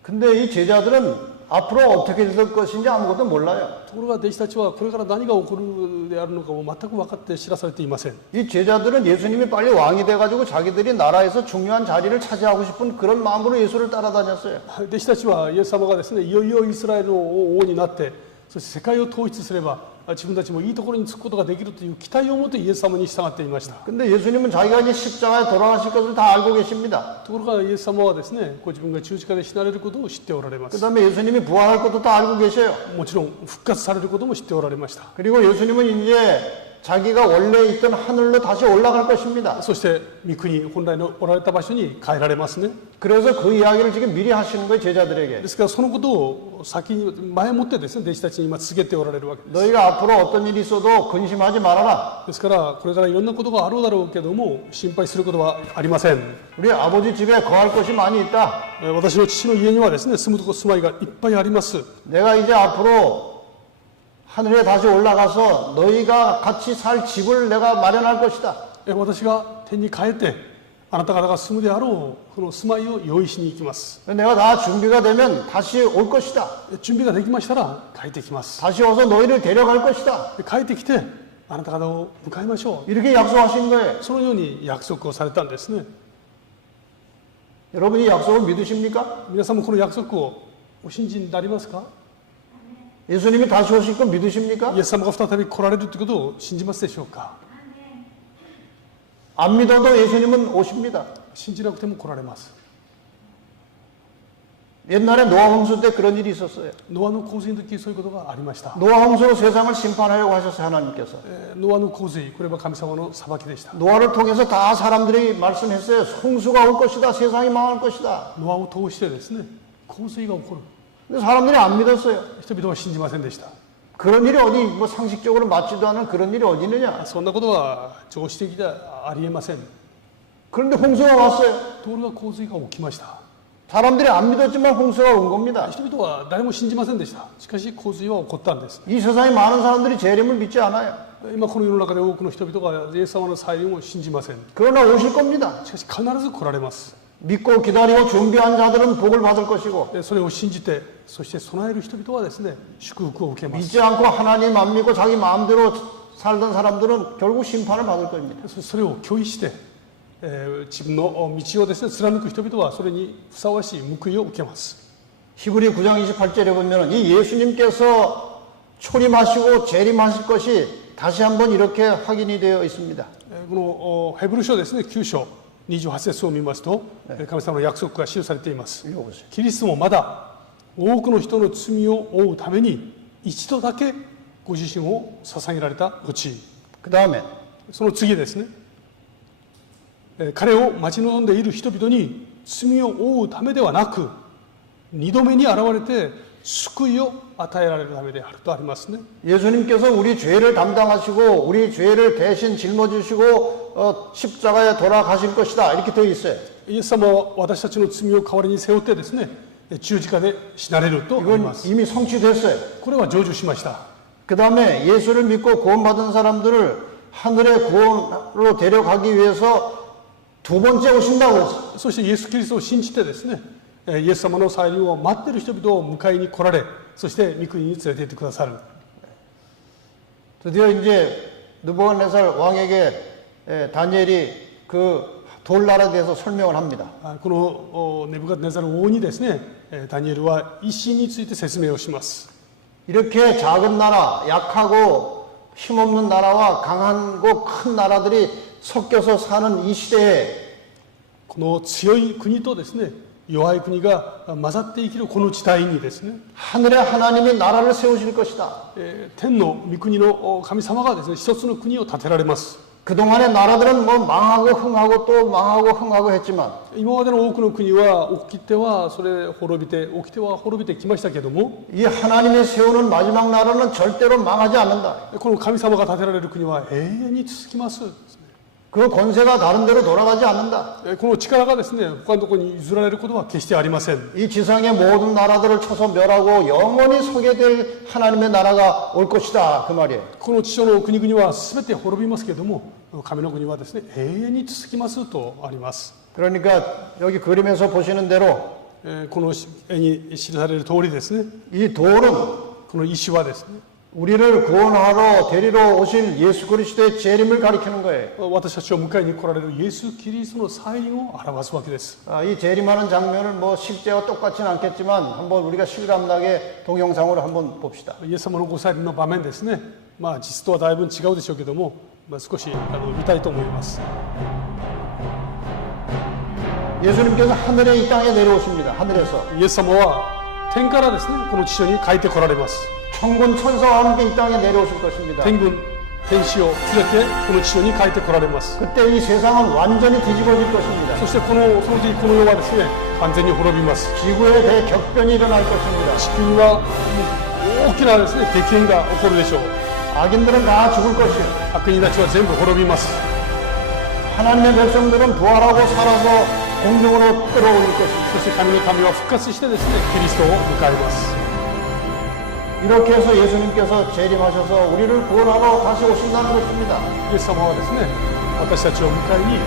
근데 이 제자들은 앞으로 어떻게 될 것인지 아무것도 몰라요. ところが弟子たちはこれから何が起こるであるのかを全く分かって知らされていません。 이 제자들은 예수님이 빨리 왕이 돼가지고 자기들이 나라에서 중요한 자리를 차지하고 싶은 그런 마음으로 예수를 따라다녔어요. 弟子たちはイエス様がですね、いよいよイスラエルの王になって、そして世界を統一すれば自分たちもいいところに着くことができるという期待を持ってイエス様に従っていました。 근데 예수님은 자기가 이제 십자가에 돌아가실 것을 다 알고 계십니다. ところがイエス様はですね、ご自分が十字架で死なれることを知っておられま 그 す。 다음에 예수님이 부활할 것도 다 알고 계셔요. もちろん復活されることも知っておられました。 그리고 예수님은 이제 자기가 원래 있던 하늘로 다시 올라갈 것입니다. そして御国本来のおられた場所に帰られますね。 그래서 그 이야기를 지금 미리 하시는 거예요, 제자들에게. ですからそのことを先に前もってですね、弟子たちに今告げておられるわけです。 너희가 앞으로 어떤 일이 있어도 근심하지 말아라. ですからこれからいろんなことがあろうだろうけども心配することはありません。 우리 아버지 집에 거할 곳이 많이 있다. 私の父の家にはですね、住むとこ住まいがいっぱいあります。 내가 이제 앞으로 하늘에 다시 올라가서 너희가 같이 살 집을 내가 마련할 것이다. 私が天に帰ってあなた方が住むであろうこの住まいを用意しに行きます。 내가 다 준비가 되면 다시 올 것이다. 準備ができましたら帰ってきます。 다시 와서 너희를 데려갈 것이다. 帰ってきてあなた方を迎えましょ 이렇게 약속하신 거예요. う。そのように約束をされたんですね。 여러분이 약속을 믿으십니까? 皆さんもこの約束をお信じになりますか？ 예수님이 다시 오실 거 믿으십니까? イエス様が再び来られるということを信じますでしょうか？ 안 믿어도 예수님은 오십니다. 信じなくても来られます。 옛날에 노아 홍수 때 그런 일이 있었어요. ノアの洪水の時そういうことがありました。 노아 홍수로 세상을 심판하려고 하셨어요, 하나님께서. ノアの洪水、これは神様の裁きでした。 노아를 통해서 다 사람들이 말씀했어요. 홍수가 올 것이다. 세상이 망할 것이다. ノアを通してですね、洪水が起こる。 근데 사람들이 안 믿었어요. 人々は信じませんでした。 그런 일이 어디 뭐 상식적으로 맞지도 않은 그런 일이 어디 있느냐. そんなことは常識的ではありえません。 그런데 홍수가 왔어요. ところが洪水が起きました。 사람들이 안 믿었지만 홍수가 온 겁니다. 人々は誰も信じませんでした。しかし洪水は起こったんです。 이 세상에 많은 사람들이 재림을 믿지 않아요. 今この世の中で多くの人々がイエス様の再臨を信じません。 그러나 오실 겁니다. しかし必ず来られます。 믿고 기다리고 준비한 자들은 복을 받을 것이고 それを信じて、そして備える人々はですね、祝福を受けます。 믿지 않고 하나님 안 믿고 자기 마음대로 살던 사람들은 결국 심판을 받을 겁니다. それを拒否して、自分の道をですね、貫く人々はそれにふさわしい報いを受けます。 히브리 9장 28절에 보면 이 예수님께서 초림하시고 재림하실 것이 다시 한번 이렇게 확인이 되어 있습니다. このヘブル書ですね、9章28節を見ますと、神様の約束が記されています。 읽어보세요. キリストもまだ多くの人の罪を負うために一度だけご自身を捧げられた後、 그 다음에 その次ですね、彼を待ち望んでいる人々に罪を負うためではなく、二度目に現れて救いを与えられるためであるとありますね。 예수님께서 우리 죄를 담당하시고 우리 죄를 대신 짊어지시고 십자가에 돌아가실 것이다 이렇게 되어 있어요. イエス様は私たちの罪を代わりに背負ってですね、十字架で死なれるとありま 이건 す。 이미 성취됐어요. これは成就しました。 그 다음에 예수를 믿고 구원받은 사람들을 하늘의 구원으로 데려가기 위해서 두 번째 오신다고 했어요. そしてイエス・キリストを信じてですね、イエス様の再臨を待っている人々を迎えに来られ、そして御国に連れて行ってくださる。 드디어 이제 느부갓네살 왕에게 다니엘이 그 돌나라에 대해서 설명을 합니다. このネブカドネザル王にですね、ダニエルは一神について説明をします。 이렇게 작은 나라, 약하고 힘없는 나라와 강하고 큰 나라들이 섞여서 사는 이 시대에 この強い国とですね、弱い国が混ざって生きるこの時代にですね、 하늘의 하나님이 나라를 세우실 것이다. 天の御国の神様がですね、一つの国を建てられます。 그동안의 나라들은 뭐 망하고 흥하고 또 망하고 흥하고 했지만 今までの多くの国は起きてはそれ滅びて、起きては滅びてきましたけども、 이 하나님이 세우는 마지막 나라는 절대로 망하지 않는다. この神様が建てられる国は永遠に続きます。 그 권세가 다른 데로 돌아가지 않는다. この力がですね、他のところに譲られることは決してありません。 이 지상의 모든 나라들을 쳐서 멸하고 영원히 서게 될 하나님의 나라가 올 것이다. 그 말이에요. この地上の国々は全て滅びますけれども、神の国はですね、永遠に続きますとあります。 그러니까 여기 그림에서 보시는 대로 この絵に記される通りですね、 이 돌은 この石はですね、 우리를 구원하러 데리러 오실 예수 그리스도의 재림을 가리키는 거예요. 私たちを迎えに来られるイエス・キリストの再臨を表すわけです。 이 재림하는 장면을 뭐 실제와 똑같지는 않겠지만 한번 우리가 실감나게 동영상으로 한번 봅시다. イエス様のご再臨の場面ですね、実とはだいぶ違うでしょうけども、少し見たいと思います。 예수님께서 하늘에 이 땅에 내려오십니다. 하늘에서 イエス様は天からですね、この地上に帰って来られます。 천군 천사와 함께 이 땅에 내려오실 것입니다. 天軍天使を連れてこの地上に帰って来られます。 그때 이 세상은 완전히 뒤집어질 것입니다. そしてその時この世はですね、完全に滅びます。 지구에 대격변이 일어날 것입니다. 地球には大きなですね、激変が起こるでしょう。 악인들은 다 죽을 것이요. 悪人たちは全部滅びます。 하나님의 백성들은 부활하고 살아서 공중으로 끌어올릴 것입니다. そして神の民は復活してですね、キリストを迎えます。 이렇게 해서 예수님께서 재림하셔서 우리를 구원하러 다시 오신다는 것입니다. イエス様はですね、私たちを迎えに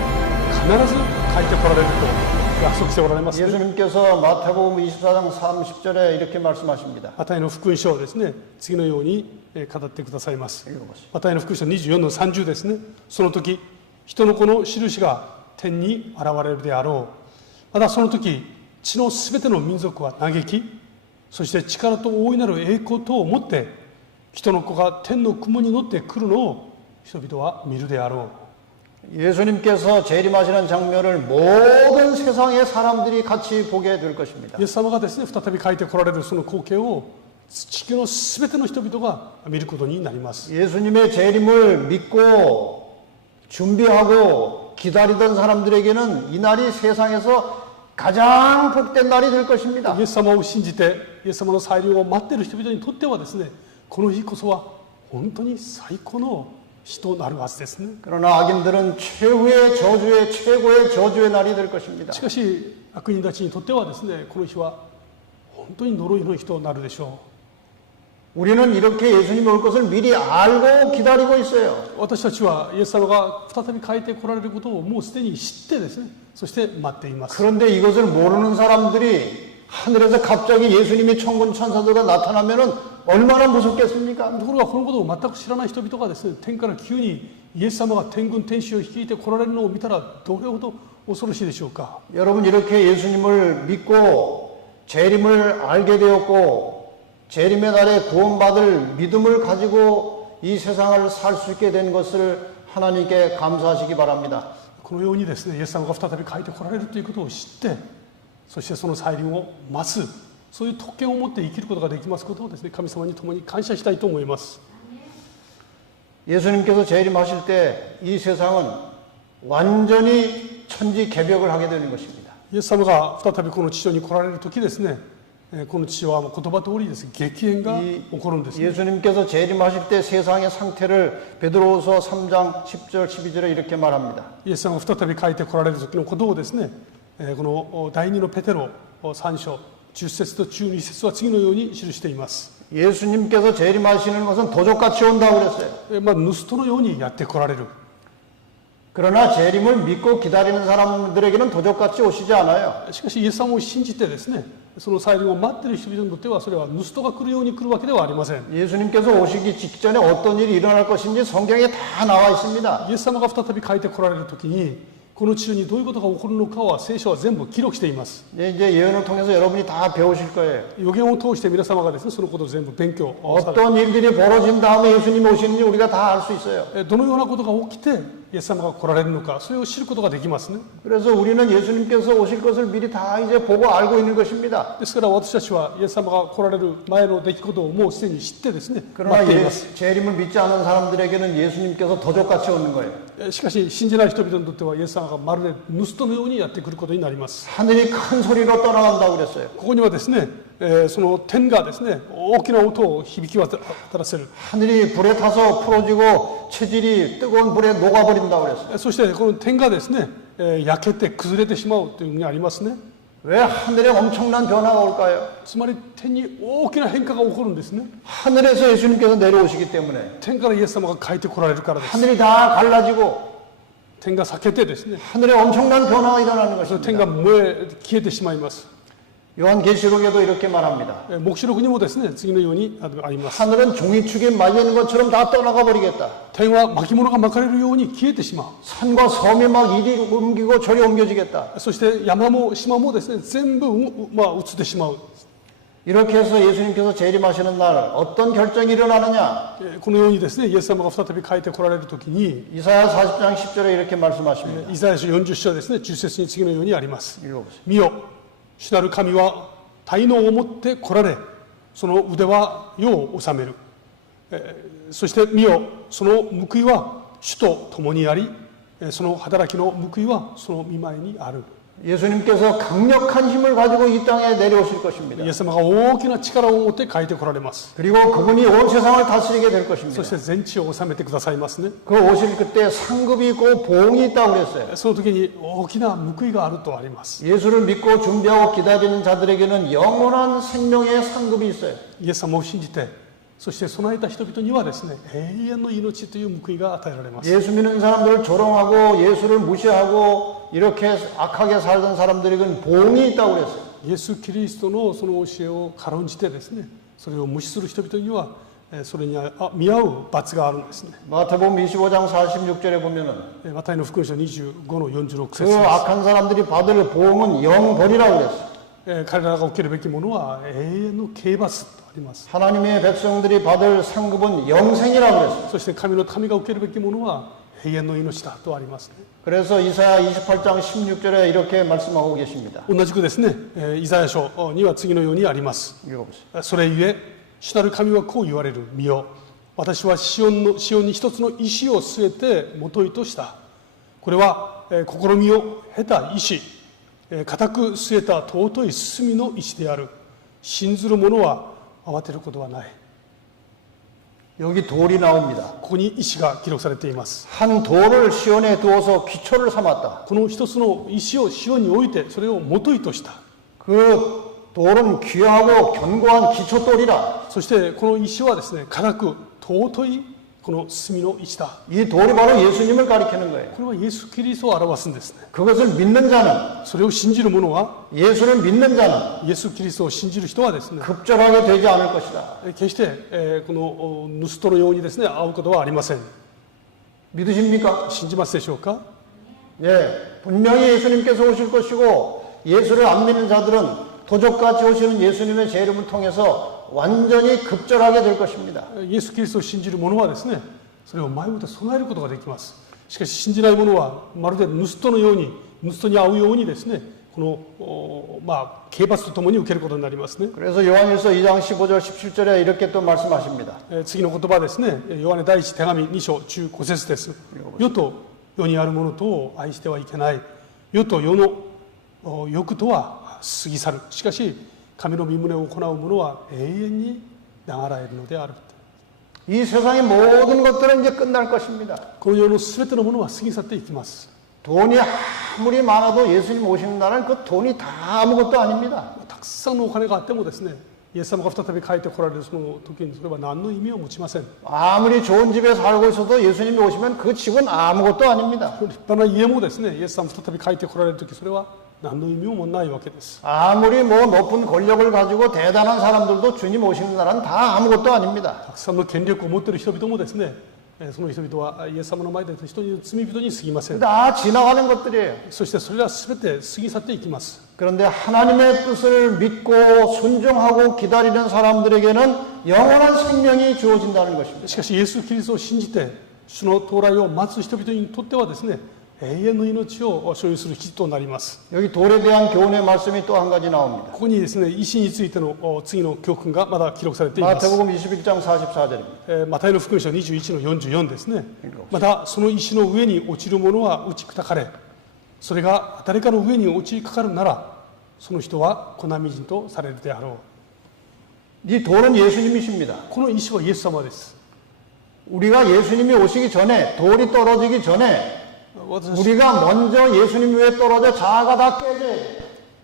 必ず帰って来られると約束しておられますね。 예수님께서 마태복음 24장 30절에 이렇게 말씀하십니다. マタイの福音書をですね、次のように語ってくださいます。 읽어보시죠. マタイの福音書24の30ですね。その時、人の子の印が天に現れるであろう。またその時、地のすべての民族は嘆き、そして力と大いなる栄光とをもって、人の子が天の雲に乗って来るのを人々は見るであろう。 예수님께서 재림하시는 장면을 모든 세상의 사람들이 같이 보게 될 것입니다. イエス様がですね、再び帰って来られるその光景を地球のすべての人々が見ることになります。 예수님의 재림을 믿고 준비하고 기다리던 사람들에게는 이 날이 세상에서 가장 복된 날이 될 것입니다. イエス様を信じて、イエス様の再臨を待っている人々にとってはですね、この日こそは本当に最高の日となるはずですね。 그러나 악인들은 최후의 저주의 최고의 저주의 날이 될 것입니다. しかし悪人たちにとってはですね、この日は本当に呪いの日となるでしょ 우리는 이렇게 예수님이 올 것을 미리 알고 기다리고 있어요. う。私たちはイエス様が再び帰って来られることをもうすでに知ってですね、そして待っています。 그런데 이것을 모르는 사람들이 하늘에서 갑자기 예수님이 천군 천사들과 나타나면은 얼마나 무섭겠습니까? ところがこのことを全く知らない人々がですね、天から急にイエス様が天軍天使を率いて来られるのを見たらどれほど恐ろしいでしょうか。 여러분 이렇게 예수님을 믿고 재림을 알게 되었고 재림의 날에 구원받을 믿음을 가지고 이 세상을 살 수 있게 된 것을 하나님께 감사하시기 바랍니다. このようにですね、イエス様が再び帰って来られるということを知って、そしてその再臨を待つ、そういう特権を持って生きることができますことをですね、神様に共に感謝したいと思います。 예수님께서 재림하실 때 이 세상은 완전히 천지 개벽을 하게 되는 것입니다. イエス様が再びこの地上に来られる時ですね、この地上はもう言葉通りです。激変が起こるんですね。 예수님께서 재림하실 때 세상의 상태를 베드로후서 3장 10절 12절에 이렇게 말합니다. イエス様が再び帰って来られる時のことをですね、この第2のペテロ3章10節と12節は次のように記しています。 예수님께서 재림하시는 것은 도적같이 온다고 그랬어요. まあ、盗人のようにやって来られる。 그러나 재림을 믿고 기다리는 사람들에게는 도적같이 오시지 않아요. しかしイエス様を信じてですね、その再臨を待っている人々にとってはそれは盗人が来るように来るわけではありません。 예수님께서 오시기 직전에 어떤 일이 일어날 것인지 성경에 다 나와 있습니다. イエス様が再び帰って来られる時にこの地上にどういうことが起こるのかは聖書は全部記録しています。 이제 예언을 통해서 여러분이 다 배우실 거예요. 予言を通して皆様がですね、そのことを全部勉強される。 어떤 일들이 벌어진 다음에 예수님이 오시는지 우리가 다 알 수 있어요. どのようなことが起きてイエス様が来られるのか、それを知ることができますね。 그래서 우리는 예수님께서 오실 것을 미리 다 이제 보고 알고 있는 것입니다. ですから私たちはイエス様が来られる前の出来事をもうすでに知ってですね、 그러나 待っています。 재림을 믿지 않은 사람들에게는 예수님께서 도적같이 오는 거예요. しかし信じない人々にとってはイエス様がまるで盗人のようにやってくることになります。 하늘이 큰 소리로 떠나간다고 그랬어요. ここにはですね、その天がですね、大きな音を響き渡らせる。 하늘이 불에 타서 풀어지고 체질이 뜨거운 불에 녹아버린다고 그랬어요. そしてこの天がですね、焼けて崩れてしまうというふうにありますね。 왜 하늘에 엄청난 변화가 올까요? つまり天に大きな変化が起こるんですね。 하늘에서 예수님께서 내려오시기 때문에 天からイエス様が帰ってこられるからです。 하늘이 다 갈라지고 天が裂けてですね、 하늘에 엄청난 변화가 일어나는 その天 것입니다. が燃え消えてしまいます。 요한계시록에도 이렇게 말합니다. 黙示録にもですね、次のようにあります。 하늘은 종이축에 말리는 것처럼 다 떠나가 버리겠다. 天は巻物が巻かれるように消えてしまう。 산과 섬이 막 이리 옮기고 저리 옮겨지겠다. そして山も島もですね、全部、移ってしまう。 이렇게 해서 예수님께서 재림하시는 날 어떤 결정이 일어나느냐? このようにですね、イエス様が再び帰って来られるときに、 이사야 40장 10절에 이렇게 말씀하십니다. イザヤ書40章ですね、10節に次のようにあります。 읽어보세요. 見よ、主なる神は大能をもって来られ、その腕は世を治める。そして見よ、その報いは主と共にあり、その働きの報いはその御前にある。 예수님께서 강력한 힘을 가지고 이 땅에 내려오실 것입니다. イエス様が大きな力を持って帰って来られます。 그리고 그분이 온 세상을 다스리게 될 そ 것입니다. して全地を治めてくださいますね。 그 오실 그때 상급이 있고 보응이 있다고 그랬어요. その時に大きな報いがあるとあります。 예수를 믿고 준비하고 기다리는 자들에게는 영원한 생명의 상급이 있어요. イエス様を信じて、そして備えた人々にはですね、永遠の命という報いが与えられます。 예수 믿는 사람들을 조롱하고 예수를 무시하고 이렇게 악하게 살던 사람들에게는 보응이 있다고 그랬어요. イエス・キリストのその教えを軽んじてですね、それを無視する人々には、それに見合う罰があるんですね。 마태복음 25장 46절에 보면은 マタイの福音書25の46 그 節です。 악한 사람들이 받을 보응은 영벌이라고 그랬어요. 彼らが受けるべきものは永遠の刑罰とあります。 하나님의 백성들이 받을 상급은 영생이라고 그랬어요. そして神の民が受けるべきものは永遠の命だとありますね。 그래서 이사야 28장 16절에 이렇게 말씀하고 계십니다. 同じくですね、イザヤ書には次のようにあります。 읽어보세요. それゆえ、主なる神はこう言われる。見よ、私はシオンに一つの石を据えてもといとした。これは、試みを経た石、固く据えた尊い隅の石である。信ずる者は慌てることはない。 여기 돌이 나옵니다. ここに石が記録されています。 한 돌을 시온에 두어서 기초를 삼았다. この一つの石をシオンに置いてそれをもといとした。 그 돌은 귀하고 견고한 기초돌이라. そしてこの石はですね、固く尊いこの隅の石だ。 이 돌이 바로 예수님을 가리키는 거예요. これはイエス・キリストを表すんですね。 그것을 믿는 자는, それを信じる者は、 예수를 믿는 자는 イエス・キリストを信じる人はですね、 급절하게 되지 않을 것이다. 決してこの盗人のようにですね、会うことはありません。 믿으십니까? 信じますでしょうか？ 예, 분명히 예수님께서 오실 것이고 예수를 안 믿는 자들은 도적같이 오시는 예수님의 재림을 통해서 완전히 급절하게 될 것입니다. イエス・キリストを信じる者はですね、それを前もって備えることができます。しかし信じない者はまるで盗人のように、盗人に会うようにですね、この刑罰とともに受けることになりますね。 그래서 요한일서 2장 15절 17절에 이렇게 또 말씀하십니다. 次の言葉ですね、ヨハネ第一手紙2章15節です。世と世にあるものとを愛してはいけない。世と世の欲とは過ぎ去る。しかし神の御旨を行う者は永遠に流られるのである。 이 세상의 모든 것들은 이제 끝날 것입니다. この世のすべてのものは過ぎ去っていきます。 돈이 아무리 많아도 예수님 오시는 날은 그 돈이 다 아무것도 아닙니다. たくさんのお金があってもですね、イエス様が再び帰ってこられるその時にそれは何の意味を持ちません。 아무리 좋은 집에 살고 있어도 예수님이 오시면 그 집은 아무것도 아닙니다. 立派な家もですね、イエス様が再び帰ってこられる時、それは何の意味もないわけです。 아무리 뭐 높은 권력을 가지고 대단한 사람들도 주님 오시는 날은 다 아무것도 아닙니다. たくさんの権力を持っている人々もですね、その人々はイエス様の前で人に罪人に過ぎません。 다 지나가는 것들이에요. そしてそれらすべて過ぎ去っていきます。 그런데 하나님의 뜻을 믿고 순종하고 기다리는 사람들에게는 영원한 생명이 주어진다는 것입니다. しかしイエス・キリストを信じて主の到来を待つ人々にとってはですね、永遠の命を所有する日となります。 여기 돌에 대한 교훈의 말씀이 또 한 가지 나옵니다. ここにですね、石についての次の教訓がまだ記録されています。 마태복음 21장 44절입니다. マタイの福音書21の44ですね。またその石の上に落ちるものは打ち砕かれ、それが誰かの上に落ちかかるなら、その人は粉みじんとされるであろう。 이 돌은 예수님이십니다. この石はイエス様です。 우리가 예수님이 오시기 전에 돌이 떨어지기 전에 私 우리가 먼저 예수님 위에 떨어져 자아가 다 깨져야 돼요.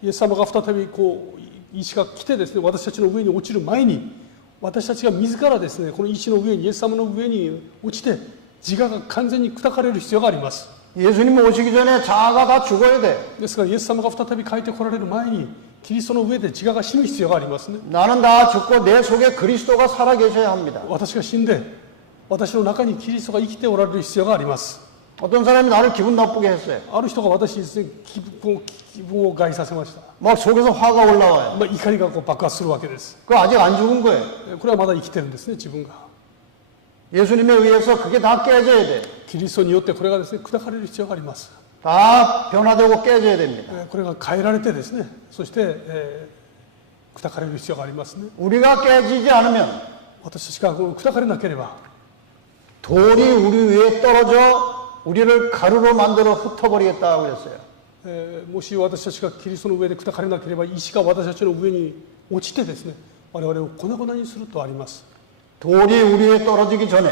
イエス様が再び石が来てですね、私たちの上に落ちる前に、私たちが自らですね、この石の上にイエス様の上に落ちて自我が完全に砕かれる必要があります。 예수님 오시기 전에 자아가 다 죽어야 돼요. ですからイエス様が再び帰ってこられる前にキリストの上で自我が死ぬ必要がありますね。 나는 다 죽고 내 속에 그리스도가 살아 계셔야 합니다. 私が死んで私の中にキリストが生きておられる必要があります。 어떤 사람이 나를 기분 나쁘게 했어요. ある人が私にですね、気分を害させました。 막 속에서 화가 올라와요. 怒りが爆発するわけです。 그거 아직 안 죽은 거예요. これはまだ生きてるんですね、自分が。 예수님에 의해서 그게 다 깨져야 돼요. キリストによってこれがですね、砕かれる必要があります。 다 변화되고 깨져야 됩니다. これが変えられてですね、そして、砕かれる必要がありますね。 우리가 깨지지 않으면 私たちがこの砕かれなければ、 돌이 우리 위에 떨어져 우리를 가루로 만들어 흩어버리겠다고 그랬어요. もし私たちがキリストの上で砕かれなければ、石が私たちの上に落ちてですね、我々を粉々にするとあります。 돌이 우리 위에 떨어지기 전에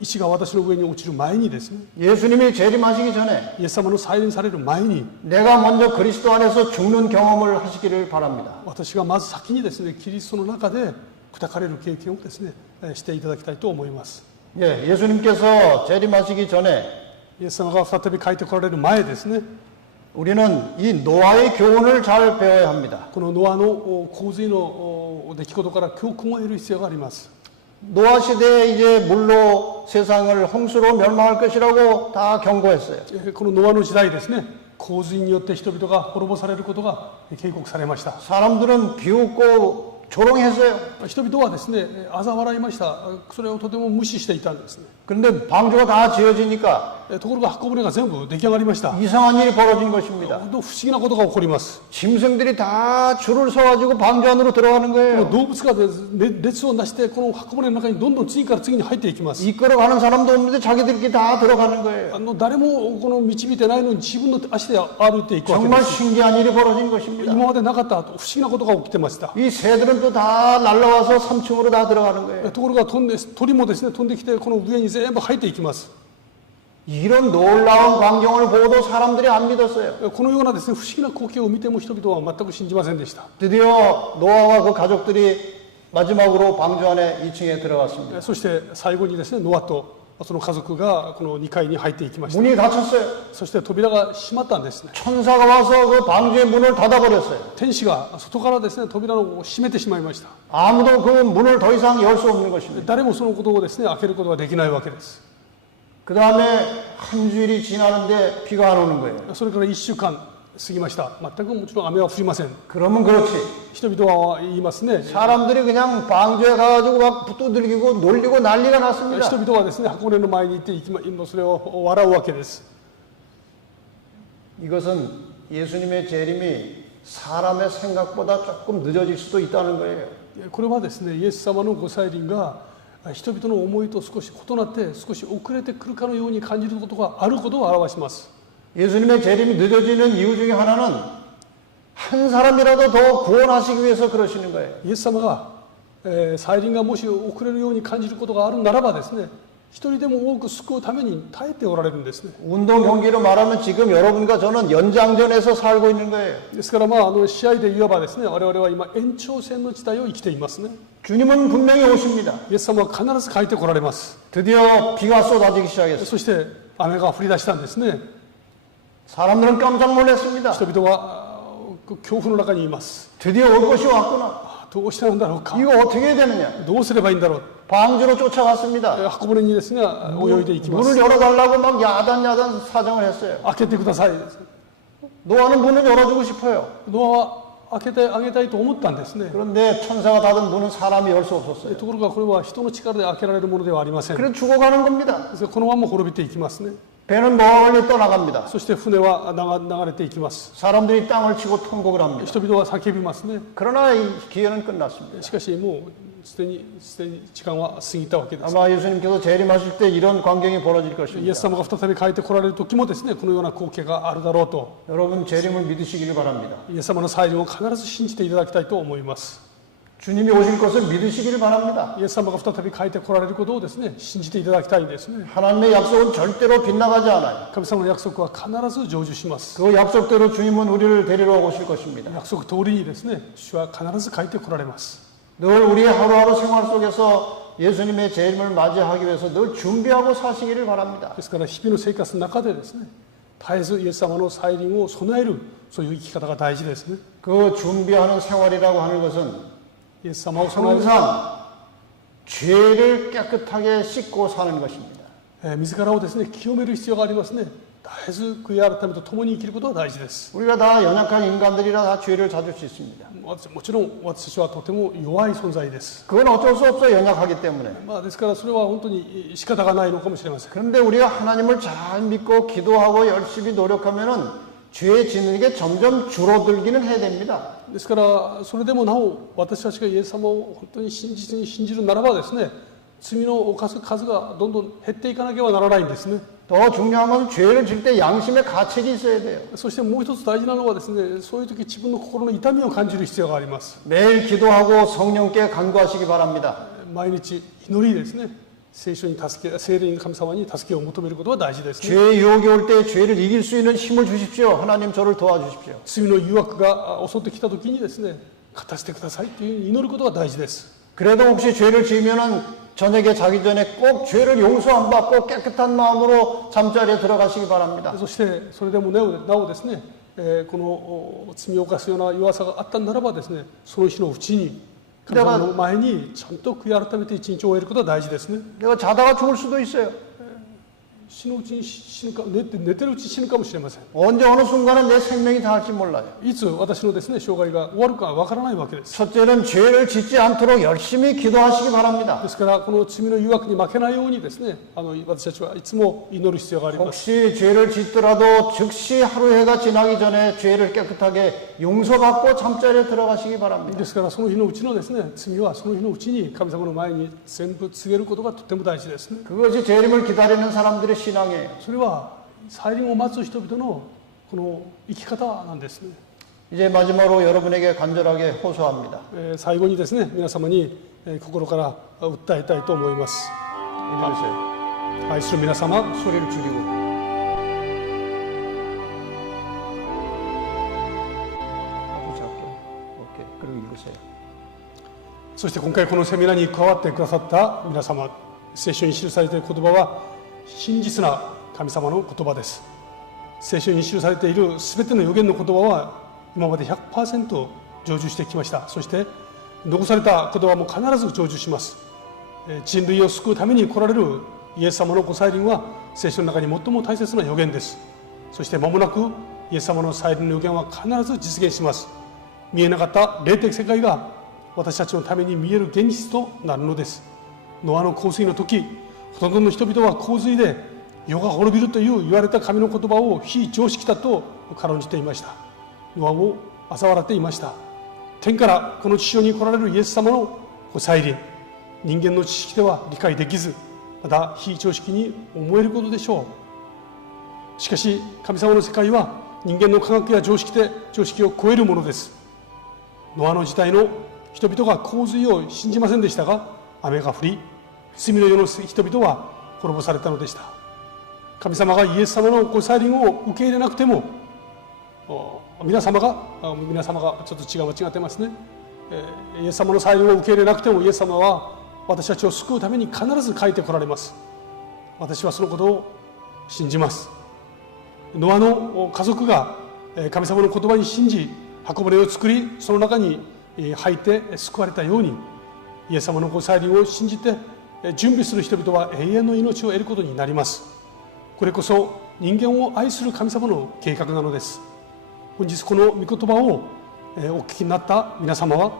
石が私の上に落ちる前にですね、 예수님이 재림하시기 전에 イエス様の再臨される前に、 내가 먼저 그리스도 안에서 죽는 경험을 하시기를 바랍니다. 私がまず先にですね、キリストの中で砕かれる経験をですね、していただきたいと思います。 예, 예수님께서 재림하시기 전에 イエス様が再び帰ってこられる前ですね、 우리는 이 노아의 교훈을 잘 배워야 합니다. このノアの洪水の出来事から教訓を得る必要があります。 노아 시대에 이제 물로 세상을 홍수로 멸망할 것이라고 다 경고했어요. このノアの時代ですね、洪水によって人々が滅ぼされることが警告されました。 사람들은 비웃고 조롱했어요. 人々はですね、嘲笑いました。それをとても無視していたんですね。 그런데 방주가 다 지어지니까 ところが箱舟が全部出来上がりました。 이상한 일이 벌어진 것입니다. 不思議なことが起こります。 짐승들이 다 줄을 서가지고 방주 안으로 들어가는 거예요. 動物が列をなしてこの箱舟の中にどんどん次から次に入っていきます。 이끌어가는 사람도 없는데 자기들끼리 다 들어가는 거예요. 誰もこの導いてないのに自分の足で歩いていくわけで 정말 す。 신기한 일이 벌어진 것입니다. 今までなかった不思議なことが起きてました。 이 새들은 또 다 날라와서 3층으로 다 들어가는 거예요. ところが鳥もですね、飛んできてこの上に全部入っていきます。 이런 놀라운 광경을 보고도 사람들이 안 믿었어요. このようなですね、不思議な光景を見ても人々は全く信じませんでした。 드디어 노아와 그 가족들이 마지막으로 방주 안에 2층에 들어갔습니다. そして最後にですね、ノアとその家族がこの2階に入っていきました。 문이 닫혔어요. そして扉が閉まったんですね。 천사가 와서 그 방주의 문을 닫아버렸어요. 天使が外からですね、扉を閉めてしまいました。 아무도 그 문을 더 이상 열 수 없는 것입니다. 誰もそのことをですね、開けることができないわけです。 그 다음에 한 주일이 지나는데 비가 안 오는 거예요. それから1週間過ぎました。全くもちろん雨は降りません。 그러면 그렇지. 人々は言いますね。 사람들이 그냥 방주에 가가지고 막 두들기고 놀리고 난리가 났습니다. 人々はですね、箱根の前に行ってそれを笑うわけです。 이것은 예수님의 재림이 사람의 생각보다 조금 늦어질 수도 있다는 거예요. これはですね、イエス様のご再臨が人々の思いと少し異なって少し遅れてくるかのように感じることがあることを表します。 예수님의 재림이 늦어지는 이유 중에 하나는 한 사람이라도 더 구원하시기 위해서 그러시는 거예요. イエス様が、再臨がもし遅れるように感じることがあるならばですね、一人でも多く救うために耐えておられるんですね。 운동 경기로 말하면 지금 여러분과 저는 연장전에서 살고 있는 거예요. ですから試合で言えばですね、我々は今延長戦の時代を生きていますね。 주님은 분명히 오십니다. イエス様は必ず帰ってこられます。 드디어 비가 쏟아지기 시작했어요. そして雨が降り出したんですね。 사람들은 깜짝 놀랐습니다. 人々は恐怖の中にいます。 드디어 올 것이 왔구나. どうしてなんだろうか。 이거 어떻게 해야 되느냐. どうすればいいんだろう。 방주로 쫓아갔습니다. 箱舟にですね、泳いでいきます。 문을 열어달라고 막 야단 사정을 했어요. 開けてください。 노아는 문을 열어주고 싶어요. ノアは開けてあげたいと思ったんですね。 그런데 천사가 닫은 문은 사람이 열 수 없었어요. ところがこれは人の力で開けられるものではありません。 그래서 죽어가는 겁니다. ですからこのまま滅びていきますね。 배는 멀리 떠나갑니다. そして船は流れていきます。 사람들이 땅을 치고 통곡을 합니다. 人々は叫びますね。 그러나 이 기회는 끝났습니다. しかしもうすでに時間は過ぎたわけです。 아마 예수님께서 재림하실 때 이런 광경이 벌어질 イエ 것입니다. ス様が再び帰って来られる時もですね、このような光景があるだろうと、 여러분 재림을 믿으시기를 바랍니다. イエス様の再臨を必ず信じていただきたいと思います。 주님이 오실 것을 믿으시기를 바랍니다. イエス様が再び帰って来られることをですね、信じていただきたいんですね。 하나님의 약속은 절대로 빗나가지 않아요. 神様の約束は必ず成就します。 그 약속대로 주님은 우리를 데리러 오실 것입니다. 約束通りにですね、主は必ず帰って来られます。 늘 우리의 하루하루 생활 속에서 예수님의 재림을 맞이하기 위해서 늘 준비하고 사시기를 바랍니다. ですから日々の生活の中でですね、絶えずイエス様の再臨を備える、そういう生き方が大事ですね。 그 준비하는 생활이라고 하는 것은 イエス様を備える、 항상 죄를 깨끗하게 씻고 사는 것입니다. 自らをですね、清める必要がありますね。絶えず悔い改めと共に生きることが大事です。 우리가 다 연약한 인간들이라 다 죄를 잦을 수 있습니다. もちろん私たちはとても弱い存在です。 그건 어쩔 수 없어요. 연약하기 때문에. ですからそれは本当に仕方がないのかもしれません。 그런데 우리가 하나님을 잘 믿고 기도하고 열심히 노력하면은 죄 짓는 게 점점 줄어들기는 해야 됩니다. ですからそれでもなお私たちがイエス様を本当に真実に信じるならばですね、罪の犯す数がどんどん減っていかなければならないんですね。 더 중요한 것은 죄를 질 때 양심의 가책이 있어야 돼요. そしてもう一つ大事なのはですね、そういう時自分の心の痛みを感じる必要があります。 매일 기도하고 성령께 간구하시기 바랍니다. 毎日祈りですね、聖書に助け、聖霊神様に助けを求めることは大事ですね。 죄의 유혹이 올 때 죄를 이길 수 있는 힘을 주십시오. 하나님 저를 도와주십시오. 罪の誘惑が襲ってきた時にですね、勝たせてくださいという祈ることが大事です。 그래도 혹시 죄를 지으면은 저녁에 자기 전에 꼭 죄를 용서 안 받고 깨끗한 마음으로 잠자리에 들어가시기 바랍니다. そしてそれでもなおですね、この罪を犯すような弱さがあったならばですね、その日のうちに神様の前にちゃんと悔い改めて一日を終えることは大事ですね。 내가 자다가 죽을 수도 있어요. 死のうちに死ぬか、寝てるうちに死ぬかもしれません。 언제 어느 순간은 내 생명이 닿을지 몰라요. いつ私のですね、生涯が終わるかわからないわけです。 첫째는 죄를 짓지 않도록 열심히 기도하시기 바랍니다. ですからこの罪の誘惑に負けないようにですね、私たちはいつも祈る必要があります。 혹시 죄를 짓더라도 즉시 하루 해가 지나기 전에 죄를 깨끗하게 용서받고 잠자리에 들어가시기 바랍니다. ですからその日のうちのですね、罪はその日のうちに神様の前に全部告げることがとても大事ですね。 그것이 재림을 기다리는 사람들의 신앙이에요. それは再臨を待つ人々のこの生き方なんですね。 이제 마지막으로 여러분에게 간절하게 호소합니다. 最後にですね、皆様に心から訴えたいと思います。 읽으세요. 愛する皆様、 소리를 줄이고. 아주 작게. 오케이. 그리고 읽으세요. そして今回このセミナーに加わってくださった皆様、聖書に記されている言葉は真実な神様の言葉です。聖書に記されているすべての預言の言葉は今まで 100% 成就してきました。そして残された言葉も必ず成就します。人類を救うために来られるイエス様のご再臨は聖書の中に最も大切な預言です。そして間もなくイエス様の再臨の預言は必ず実現します。見えなかった霊的世界が私たちのために見える現実となるのです。ノアの洪水の時、ほとんどの人々は洪水で世が滅びるという言われた神の言葉を非常識だと軽んじていました。ノアを嘲笑っていました。天からこの地上に来られるイエス様のご再臨、人間の知識では理解できず、また非常識に思えることでしょう。しかし神様の世界は人間の科学や常識を超えるものです。ノアの時代の人々が洪水を信じませんでしたが、雨が降り、罪の世の人々は滅ぼされたのでした。神様がイエス様のご再臨を受け入れなくても、皆様がちょっと間違ってますね。イエス様の再臨を受け入れなくても、イエス様は私たちを救うために必ず帰ってこられます。私はそのことを信じます。ノアの家族が神様の言葉に信じ、箱舟を作り、その中に入って救われたように、イエス様のご再臨を信じて準備する人々は永遠の命を得ることになります。これこそ人間を愛する神様の計画なのです。本日この御言葉をお聞きになった皆様は、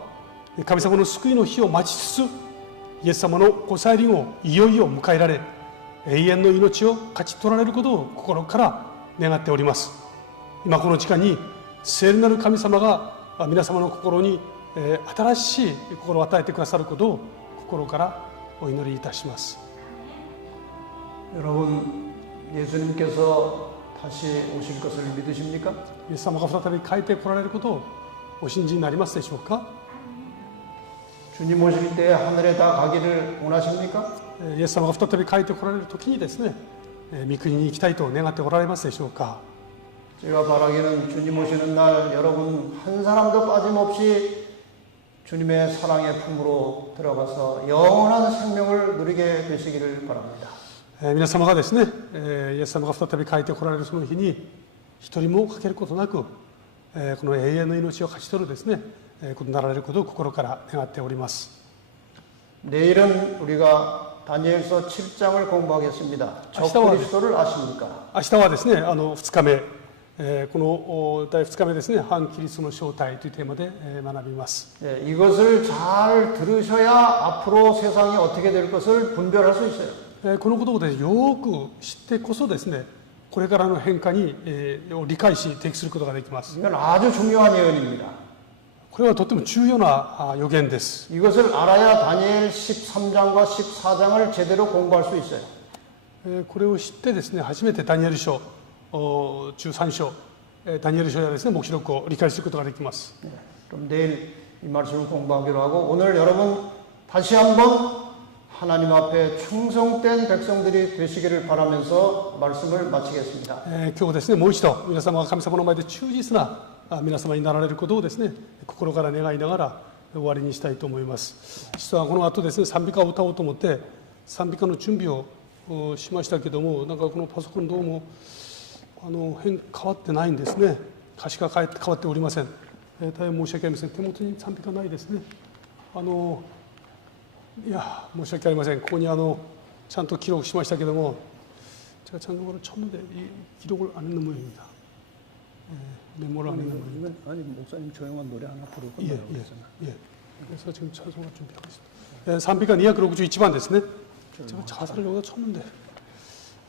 神様の救いの日を待ちつつ、イエス様のご再臨をいよいよ迎えられ、永遠の命を勝ち取られることを心から願っております。今この時間に聖なる神様が皆様の心に新しい心を与えてくださることを心からお祈りいたします。 여러분, 예수님께서 다시 오실 것을 믿으십니까? イエス様が再び帰って来られることをお信じになりますでしょうか？ 주님 오실 때 하늘에 다 가기를 원하십니까? イエス様が再び帰って来られる時にですね、御国に行きたいと願っておられますでしょうか？ 제가 바라기는 주님 오시는 날 여러분 한 사람도 빠짐없이 주님의 사랑의 품으로 들어가서 영원한 생명을 누리게 되시기를 바랍니다. 皆様がですね、イエス様が再び帰って来られるその日に一人も欠けることなく、この永遠の命を勝ち取るですね、ことになられることを心から願っております。 내일은 우리가 다니엘서 7장을 공부하겠습니다. 적그리스도를 아십니까? 明日はですね、2日目、この第2日目ですね、反キリストの正体というテーマで学びます。 이것을 잘 들으셔야 앞으로 세상이 어떻게 될 것을 분별할 수 있어요. このことをですね、よく知ってこそですね、これからの変化にを理解し適することができます。 이건 아주 중요한 예언입니다. これはとっても重要な予言です。 이것을 알아야 다니엘 13장과 14장을 제대로 공부할 수 있어요. これを知ってですね、初めてダニエル書13章、ダニエル書やですね、黙示録を理解することができます。 그럼 내일 이 말씀을 공부하기로 하고 오늘 여러분 다시 한번 하나님 앞에 충성된 백성들이 되시기를 바라면서 말씀을 마치겠습니다. 今日ですね、もう一度皆様が神様の前で忠実な皆様になられることをですね、心から願いながら終わりにしたいと思います。実はこの後ですね、賛美歌を歌おうと思って賛美歌の準備をしましたけども、なんかこのパソコンどうも変わってないんですね。歌詞が変わっておりません。大変申し訳ありません。手元に賛美歌ないですね。いや申し訳ありません。ここにちゃんと記録しましたけども, 제가 참고로 쳤는데 이 기록을 안 했는 모양입니다. 메모를 안 했는 모양입니다. 아니 목사님 조용한 노래 하나 부르고 예. 그래서 지금 찬송을 준비하고 있습니다.賛美歌261番ですね. 제가 자사를 여기다 쳤는데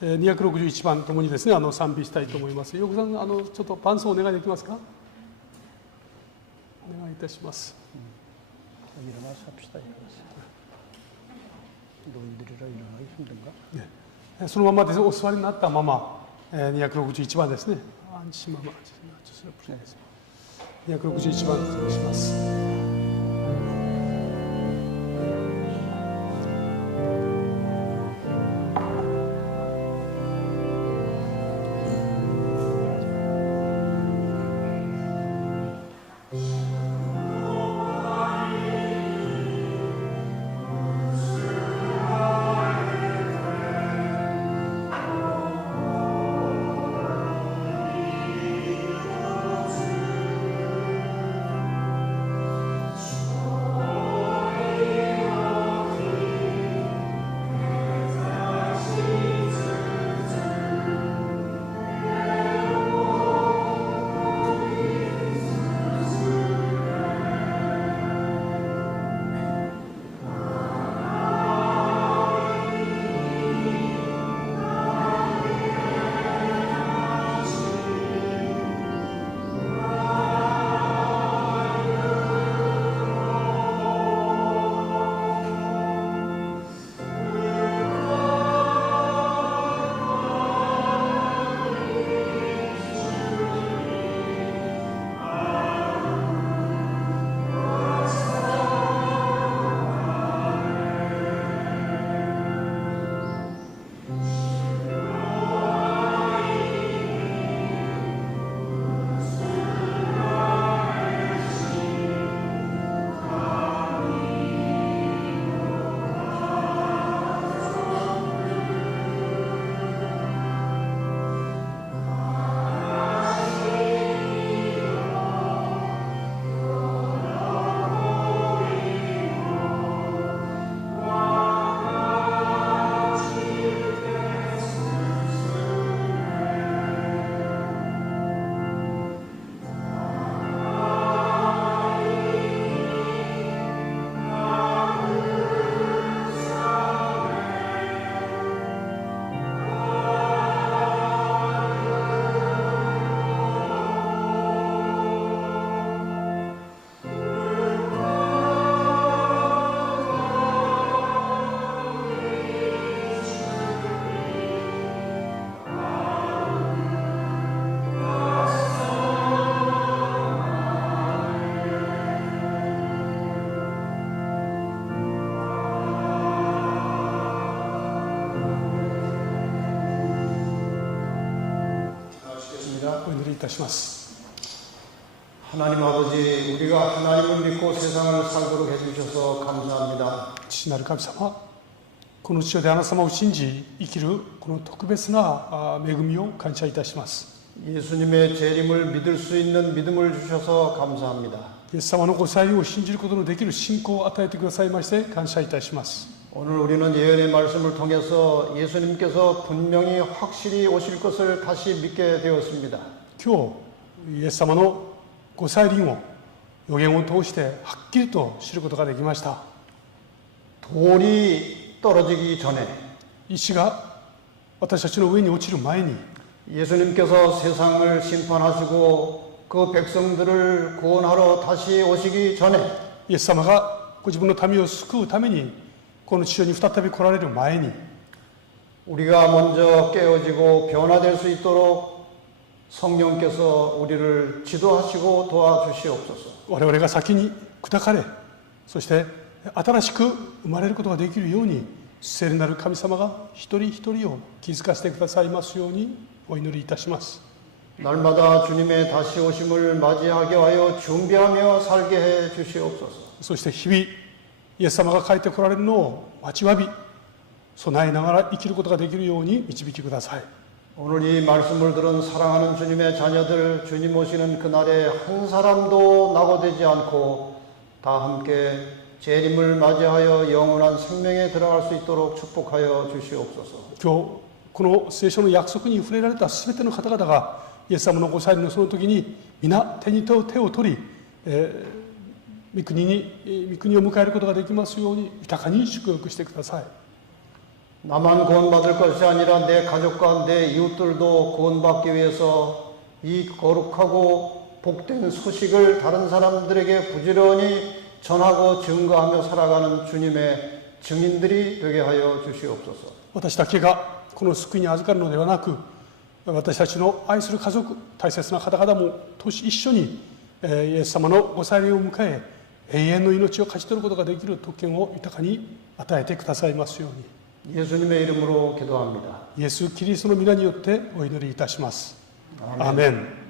261番ともにですね、賛美したいと思います。ヨコさん、ちょっと伴奏お願いできますか？お願いいたします。 일어나서 합시다. 노인들이라 일어나기 힘든가? 네. そのままですね、お座りになったまま、261番ですね。安心まま、261番お願いします。 주의 りいたします。 하나님 아버지, 우리가 하나님을 믿고 세상을 살도록 해주셔서 감사합니다. 父なる神様、この地上であなた様を信じ生きるこの特別な恵みを感謝いたします。 예수님의 재림을 믿을 수 있는 믿음을 주셔서 감사합니다. イエス様のご再臨を信じることのできる信仰を与えてくださいまして感謝いたします。 오늘 우리는 예언의 말씀을 통해서 예수님께서 분명히 확실히 오실 것을 다시 믿게 되었습니다. 今日イエス様のご再臨を予言を通してはっきりと知ることができました。 돌이 떨어지기 전에 石が私たちの上に落ちる前に 예수님께서 세상을 심판하시고 그 백성들을 구원하러 다시 오시기 전에 イエス様がご自分の民を救うためにこの地上に再び来られる前に 우리가 먼저 깨어지고 변화될 수 있도록 성령께서 우리를 지도하시고 도와주시옵소서. 我々が先に砕かれそして新しく生まれることができるように聖なる神様が一人一人を気づかせてくださいますようにお祈りいたします。 날마다 주님의 다시 오심을 맞이하게 하여 준비하며 살게 해 주시옵소서. そして日々イエス様が帰ってこられるのを待ちわび備えながら生きることができるように導きください。 오늘 이 말씀을 들은 사랑하는 주님의 자녀들, 주님 오시는 그날에 한 사람도 낙오되지 않고 다 함께 재림을 맞이하여 영원한 생명에 들어갈 수 있도록 축복하여 주시옵소서. 今日この聖書の約束に触れられたすべての方々がイエス様のご再臨のその時に皆手に手を取り、御国を迎えることができますように豊かに祝福してください。 나만 구원받을 것이 아니라 내 가족과 내 이웃들도 구원받기 위해서 이 거룩하고 복된 소식을 다른 사람들에게 부지런히 전하고 증거하며 살아가는 주님의 증인들이 되게 하여 주시옵소서. 私だけがこの救いに預かるのではなく私たちの愛する家族大切な方々も一緒にイエス様のご再臨を迎え永遠の命を勝ち取ることができる特権を豊かに与えてくださいますように 예수님의 이름으로 기도합니다. イエス・キリストの皆によってお祈りいたします。アーメン。